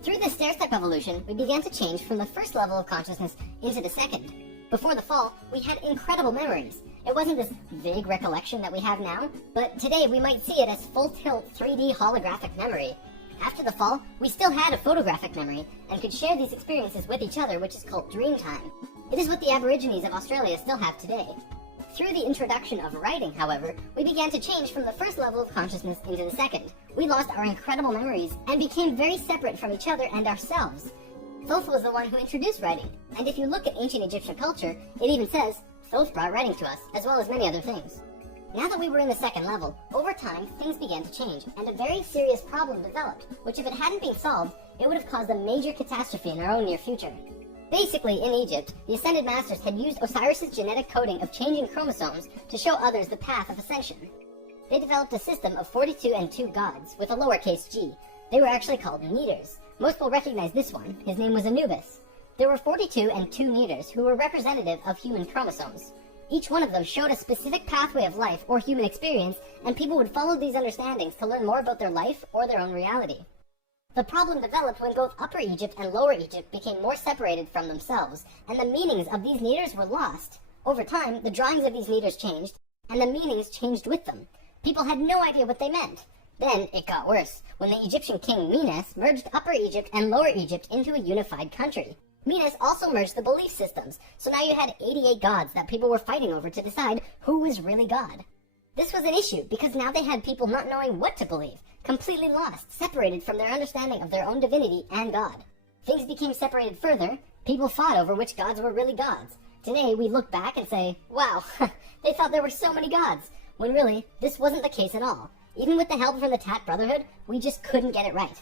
Through this stair-step evolution, we began to change from the first level of consciousness into the second. Before the fall, we had incredible memories. It wasn't this vague recollection that we have now, but today we might see it as full-tilt 3D holographic memory. After the fall, we still had a photographic memory, and could share these experiences with each other, which is called dream time. It is what the Aborigines of Australia still have today. Through the introduction of writing, however, we began to change from the first level of consciousness into the second. We lost our incredible memories, and became very separate from each other and ourselves. Thoth was the one who introduced writing, and if you look at ancient Egyptian culture, it even says, Thoth brought writing to us, as well as many other things. Now that we were in the second level, over time, things began to change, and a very serious problem developed, which if it hadn't been solved, it would have caused a major catastrophe in our own near future. Basically, in Egypt, the Ascended Masters had used Osiris' genetic coding of changing chromosomes to show others the path of ascension. They developed a system of 42 and 2 gods, with a lowercase g. They were actually called Neters. Most will recognize this one. His name was Anubis. There were 42 and 2 Neters who were representative of human chromosomes. Each one of them showed a specific pathway of life or human experience, and people would follow these understandings to learn more about their life or their own reality. The problem developed when both Upper Egypt and Lower Egypt became more separated from themselves, and the meanings of these Neters were lost. Over time, the drawings of these Neters changed, and the meanings changed with them. People had no idea what they meant. Then it got worse, when the Egyptian king Menes merged Upper Egypt and Lower Egypt into a unified country. Menes also merged the belief systems, so now you had 88 gods that people were fighting over to decide who was really God. This was an issue because now they had people not knowing what to believe, completely lost, separated from their understanding of their own divinity and God. Things became separated further, people fought over which gods were really gods. Today we look back and say, wow, they thought there were so many gods, when really, this wasn't the case at all. Even with the help from the Tat Brotherhood, we just couldn't get it right.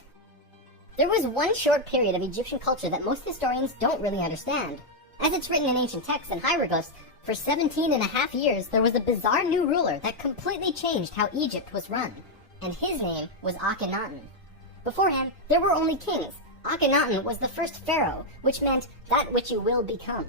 There was one short period of Egyptian culture that most historians don't really understand. As it's written in ancient texts and hieroglyphs, for 17 and a half years there was a bizarre new ruler that completely changed how Egypt was run, and his name was Akhenaten. Before him, there were only kings. Akhenaten was the first pharaoh, which meant that which you will become.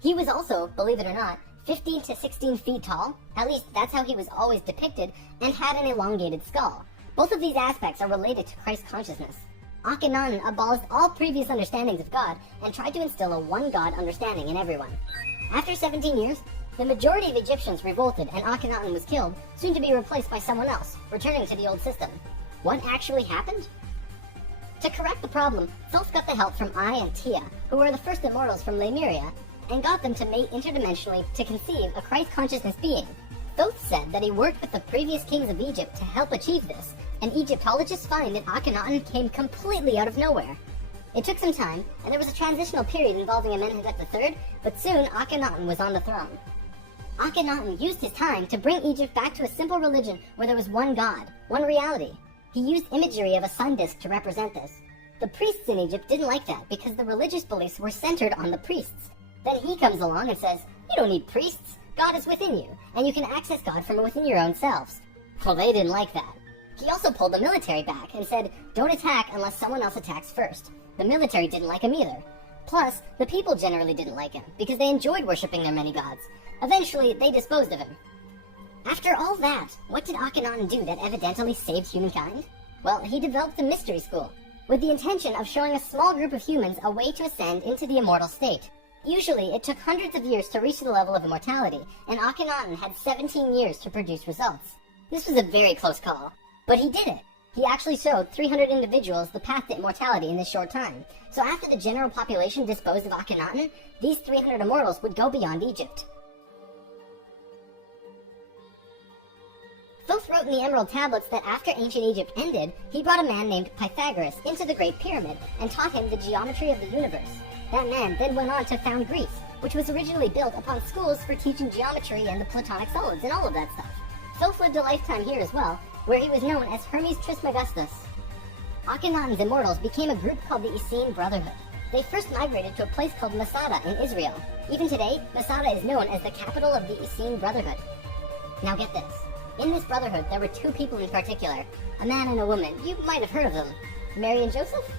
He was also, believe it or not, 15 to 16 feet tall, at least that's how he was always depicted, and had an elongated skull. Both of these aspects are related to Christ consciousness. Akhenaten abolished all previous understandings of God and tried to instill a one-God understanding in everyone. After 17 years, the majority of Egyptians revolted and Akhenaten was killed, soon to be replaced by someone else, returning to the old system. What actually happened? To correct the problem, Thoth got the help from Ai and Tia, who were the first immortals from Lemuria, and got them to mate interdimensionally to conceive a Christ consciousness being. Thoth said that he worked with the previous kings of Egypt to help achieve this, and Egyptologists find that Akhenaten came completely out of nowhere. It took some time, and there was a transitional period involving Amenhotep III, but soon Akhenaten was on the throne. Akhenaten used his time to bring Egypt back to a simple religion where there was one God, one reality. He used imagery of a sun disk to represent this. The priests in Egypt didn't like that because the religious beliefs were centered on the priests. Then he comes along and says, you don't need priests, God is within you, and you can access God from within your own selves. Well, they didn't like that. He also pulled the military back and said, don't attack unless someone else attacks first. The military didn't like him either. Plus, the people generally didn't like him because they enjoyed worshipping their many gods. Eventually, they disposed of him. After all that, what did Akhenaten do that evidently saved humankind? Well, he developed a mystery school, with the intention of showing a small group of humans a way to ascend into the immortal state. Usually, it took hundreds of years to reach the level of immortality, and Akhenaten had 17 years to produce results. This was a very close call, but he did it. He actually showed 300 individuals the path to immortality in this short time. So after the general population disposed of Akhenaten, these 300 immortals would go beyond Egypt. Thoth wrote in the Emerald Tablets that after ancient Egypt ended, he brought a man named Pythagoras into the Great Pyramid and taught him the geometry of the universe. That man then went on to found Greece, which was originally built upon schools for teaching geometry and the Platonic solids and all of that stuff. Thoth lived a lifetime here as well, where he was known as Hermes Trismegistus. Akhenaten's immortals became a group called the Essene Brotherhood. They first migrated to a place called Masada in Israel. Even today, Masada is known as the capital of the Essene Brotherhood. Now get this. In this brotherhood, there were two people in particular, a man and a woman. You might have heard of them. Mary and Joseph?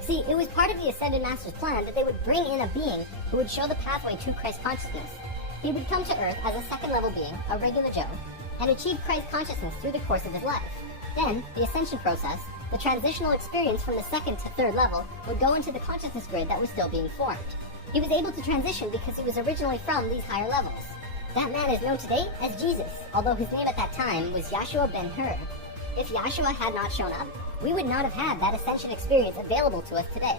See, it was part of the Ascended Master's plan that they would bring in a being who would show the pathway to Christ consciousness. He would come to Earth as a second-level being, a regular Joe, and achieve Christ consciousness through the course of his life. Then, the ascension process, the transitional experience from the second to third level, would go into the consciousness grid that was still being formed. He was able to transition because he was originally from these higher levels. That man is known today as Jesus, although his name at that time was Yahshua ben Hur. If Yahshua had not shown up, we would not have had that ascension experience available to us today.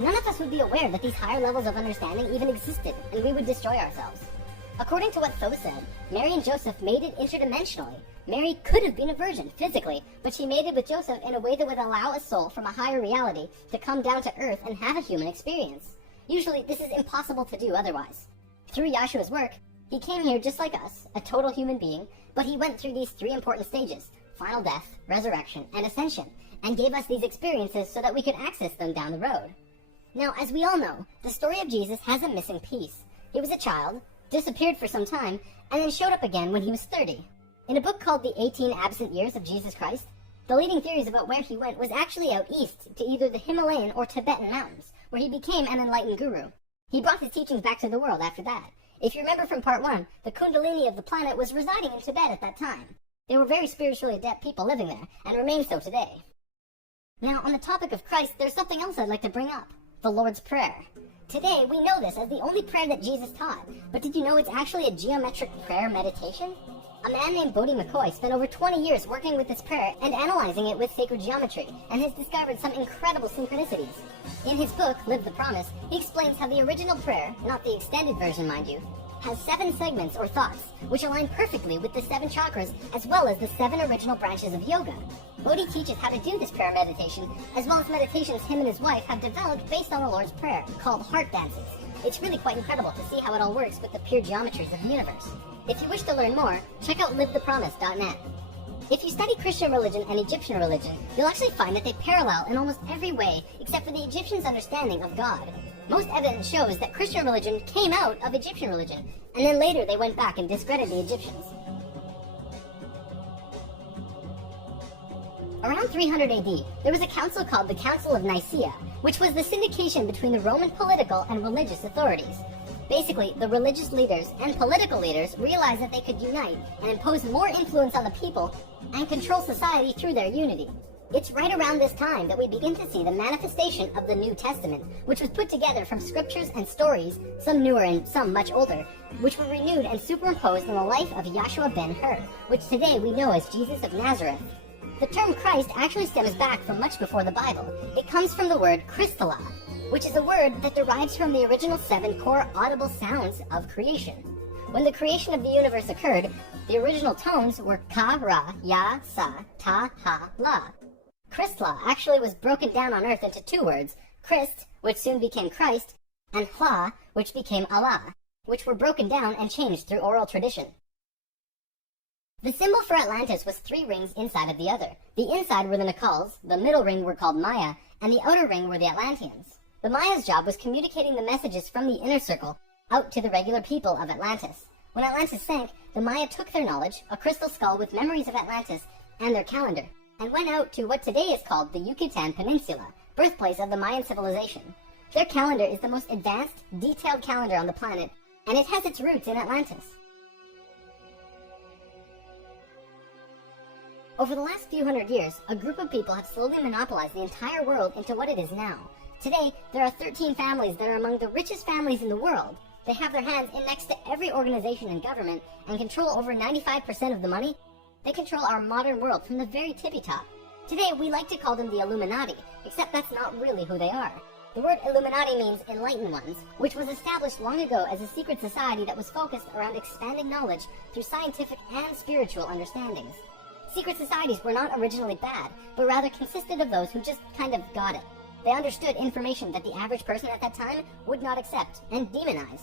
None of us would be aware that these higher levels of understanding even existed, and we would destroy ourselves. According to what Thoth said, Mary and Joseph mated interdimensionally. Mary could have been a virgin, physically, but she mated with Joseph in a way that would allow a soul from a higher reality to come down to Earth and have a human experience. Usually, this is impossible to do otherwise. Through Yahshua's work, he came here just like us, a total human being, but he went through these three important stages: final death, resurrection, and ascension, and gave us these experiences so that we could access them down the road. Now, as we all know, the story of Jesus has a missing piece. He was a child, disappeared for some time, and then showed up again when he was 30. In a book called The 18 Absent Years of Jesus Christ, the leading theories about where he went was actually out east to either the Himalayan or Tibetan mountains, where he became an enlightened guru. He brought his teachings back to the world after that. If you remember from part 1, the Kundalini of the planet was residing in Tibet at that time. They were very spiritually adept people living there, and remain so today. Now, on the topic of Christ, there's something else I'd like to bring up: the Lord's Prayer. Today, we know this as the only prayer that Jesus taught, but did you know it's actually a geometric prayer meditation? A man named Bodhi McCoy spent over 20 years working with this prayer and analyzing it with sacred geometry, and has discovered some incredible synchronicities. In his book, Live the Promise, he explains how the original prayer, not the extended version mind you, has 7 segments or thoughts, which align perfectly with the 7 chakras as well as the 7 original branches of yoga. Bodhi teaches how to do this prayer meditation, as well as meditations him and his wife have developed based on the Lord's Prayer, called heart dances. It's really quite incredible to see how it all works with the pure geometries of the universe. If you wish to learn more, check out livethepromise.net. If you study Christian religion and Egyptian religion, you'll actually find that they parallel in almost every way except for the Egyptians' understanding of God. Most evidence shows that Christian religion came out of Egyptian religion, and then later they went back and discredited the Egyptians. Around 300 AD, there was a council called the Council of Nicaea, which was the syndication between the Roman political and religious authorities. Basically, the religious leaders and political leaders realized that they could unite and impose more influence on the people and control society through their unity. It's right around this time that we begin to see the manifestation of the New Testament, which was put together from scriptures and stories, some newer and some much older, which were renewed and superimposed in the life of Yahshua ben Hur, which today we know as Jesus of Nazareth. The term Christ actually stems back from much before the Bible. It comes from the word Christala, which is a word that derives from the original 7 core audible sounds of creation. When the creation of the universe occurred, the original tones were ka, ra, ya, sa, ta, ha, la. Christla actually was broken down on earth into 2 words: Christ, which soon became Christ, and Hla, which became Allah, which were broken down and changed through oral tradition. The symbol for Atlantis was 3 rings inside of the other. The inside were the Nakals, the middle ring were called Maya, and the outer ring were the Atlanteans. The Maya's job was communicating the messages from the inner circle out to the regular people of Atlantis. When Atlantis sank, the Maya took their knowledge, a crystal skull with memories of Atlantis, and their calendar. and went out to what today is called the Yucatan Peninsula, birthplace of the Mayan civilization. Their calendar is the most advanced, detailed calendar on the planet, and it has its roots in Atlantis. Over the last few hundred years, a group of people have slowly monopolized the entire world into what it is now. Today, there are 13 families that are among the richest families in the world. They have their hands in next to every organization and government and control over 95% of the money. They control our modern world from the very tippy top. Today, we like to call them the Illuminati, except that's not really who they are. The word Illuminati means enlightened ones, which was established long ago as a secret society that was focused around expanding knowledge through scientific and spiritual understandings. Secret societies were not originally bad, but rather consisted of those who just kind of got it. They understood information that the average person at that time would not accept and demonize.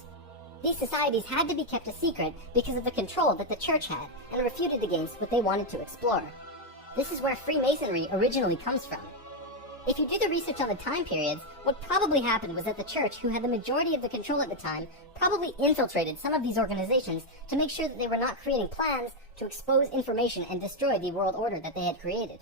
These societies had to be kept a secret because of the control that the church had and refuted against what they wanted to explore. This is where Freemasonry originally comes from. If you do the research on the time periods, what probably happened was that the church, who had the majority of the control at the time, probably infiltrated some of these organizations to make sure that they were not creating plans to expose information and destroy the world order that they had created.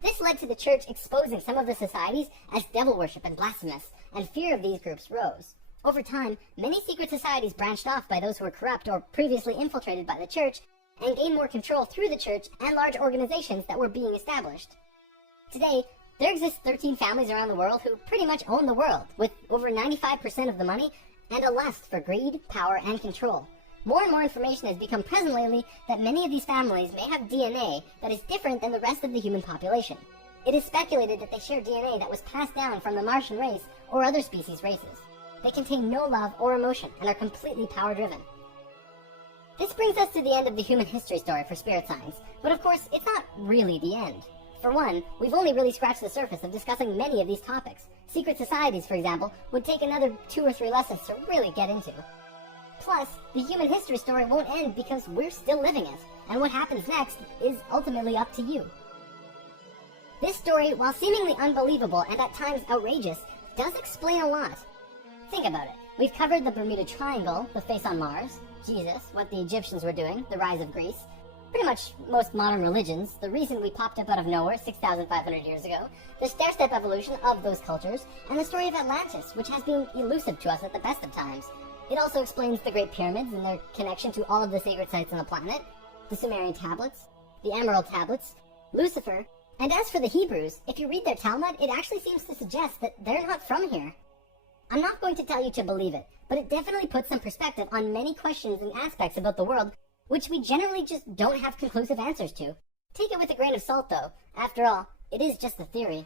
This led to the church exposing some of the societies as devil worship and blasphemous, and fear of these groups rose. Over time, many secret societies branched off by those who were corrupt or previously infiltrated by the church, and gained more control through the church and large organizations that were being established. Today, there exist 13 families around the world who pretty much own the world, with over 95% of the money and a lust for greed, power, and control. More and more information has become present lately that many of these families may have DNA that is different than the rest of the human population. It is speculated that they share DNA that was passed down from the Martian race or other species races. They contain no love or emotion and are completely power-driven. This brings us to the end of the human history story for spirit science, but of course, it's not really the end. For one, we've only really scratched the surface of discussing many of these topics. Secret societies, for example, would take another 2 or 3 lessons to really get into. Plus, the human history story won't end because we're still living it, and what happens next is ultimately up to you. This story, while seemingly unbelievable and at times outrageous, does explain a lot. Think about it. We've covered the Bermuda Triangle, the face on Mars, Jesus, what the Egyptians were doing, the rise of Greece, pretty much most modern religions, the reason we popped up out of nowhere 6,500 years ago, the stair-step evolution of those cultures, and the story of Atlantis, which has been elusive to us at the best of times. It also explains the Great Pyramids and their connection to all of the sacred sites on the planet, the Sumerian tablets, the Emerald tablets, Lucifer, and as for the Hebrews, if you read their Talmud, it actually seems to suggest that they're not from here. I'm not going to tell you to believe it, but it definitely puts some perspective on many questions and aspects about the world which we generally just don't have conclusive answers to. Take it with a grain of salt, though. After all, it is just a theory.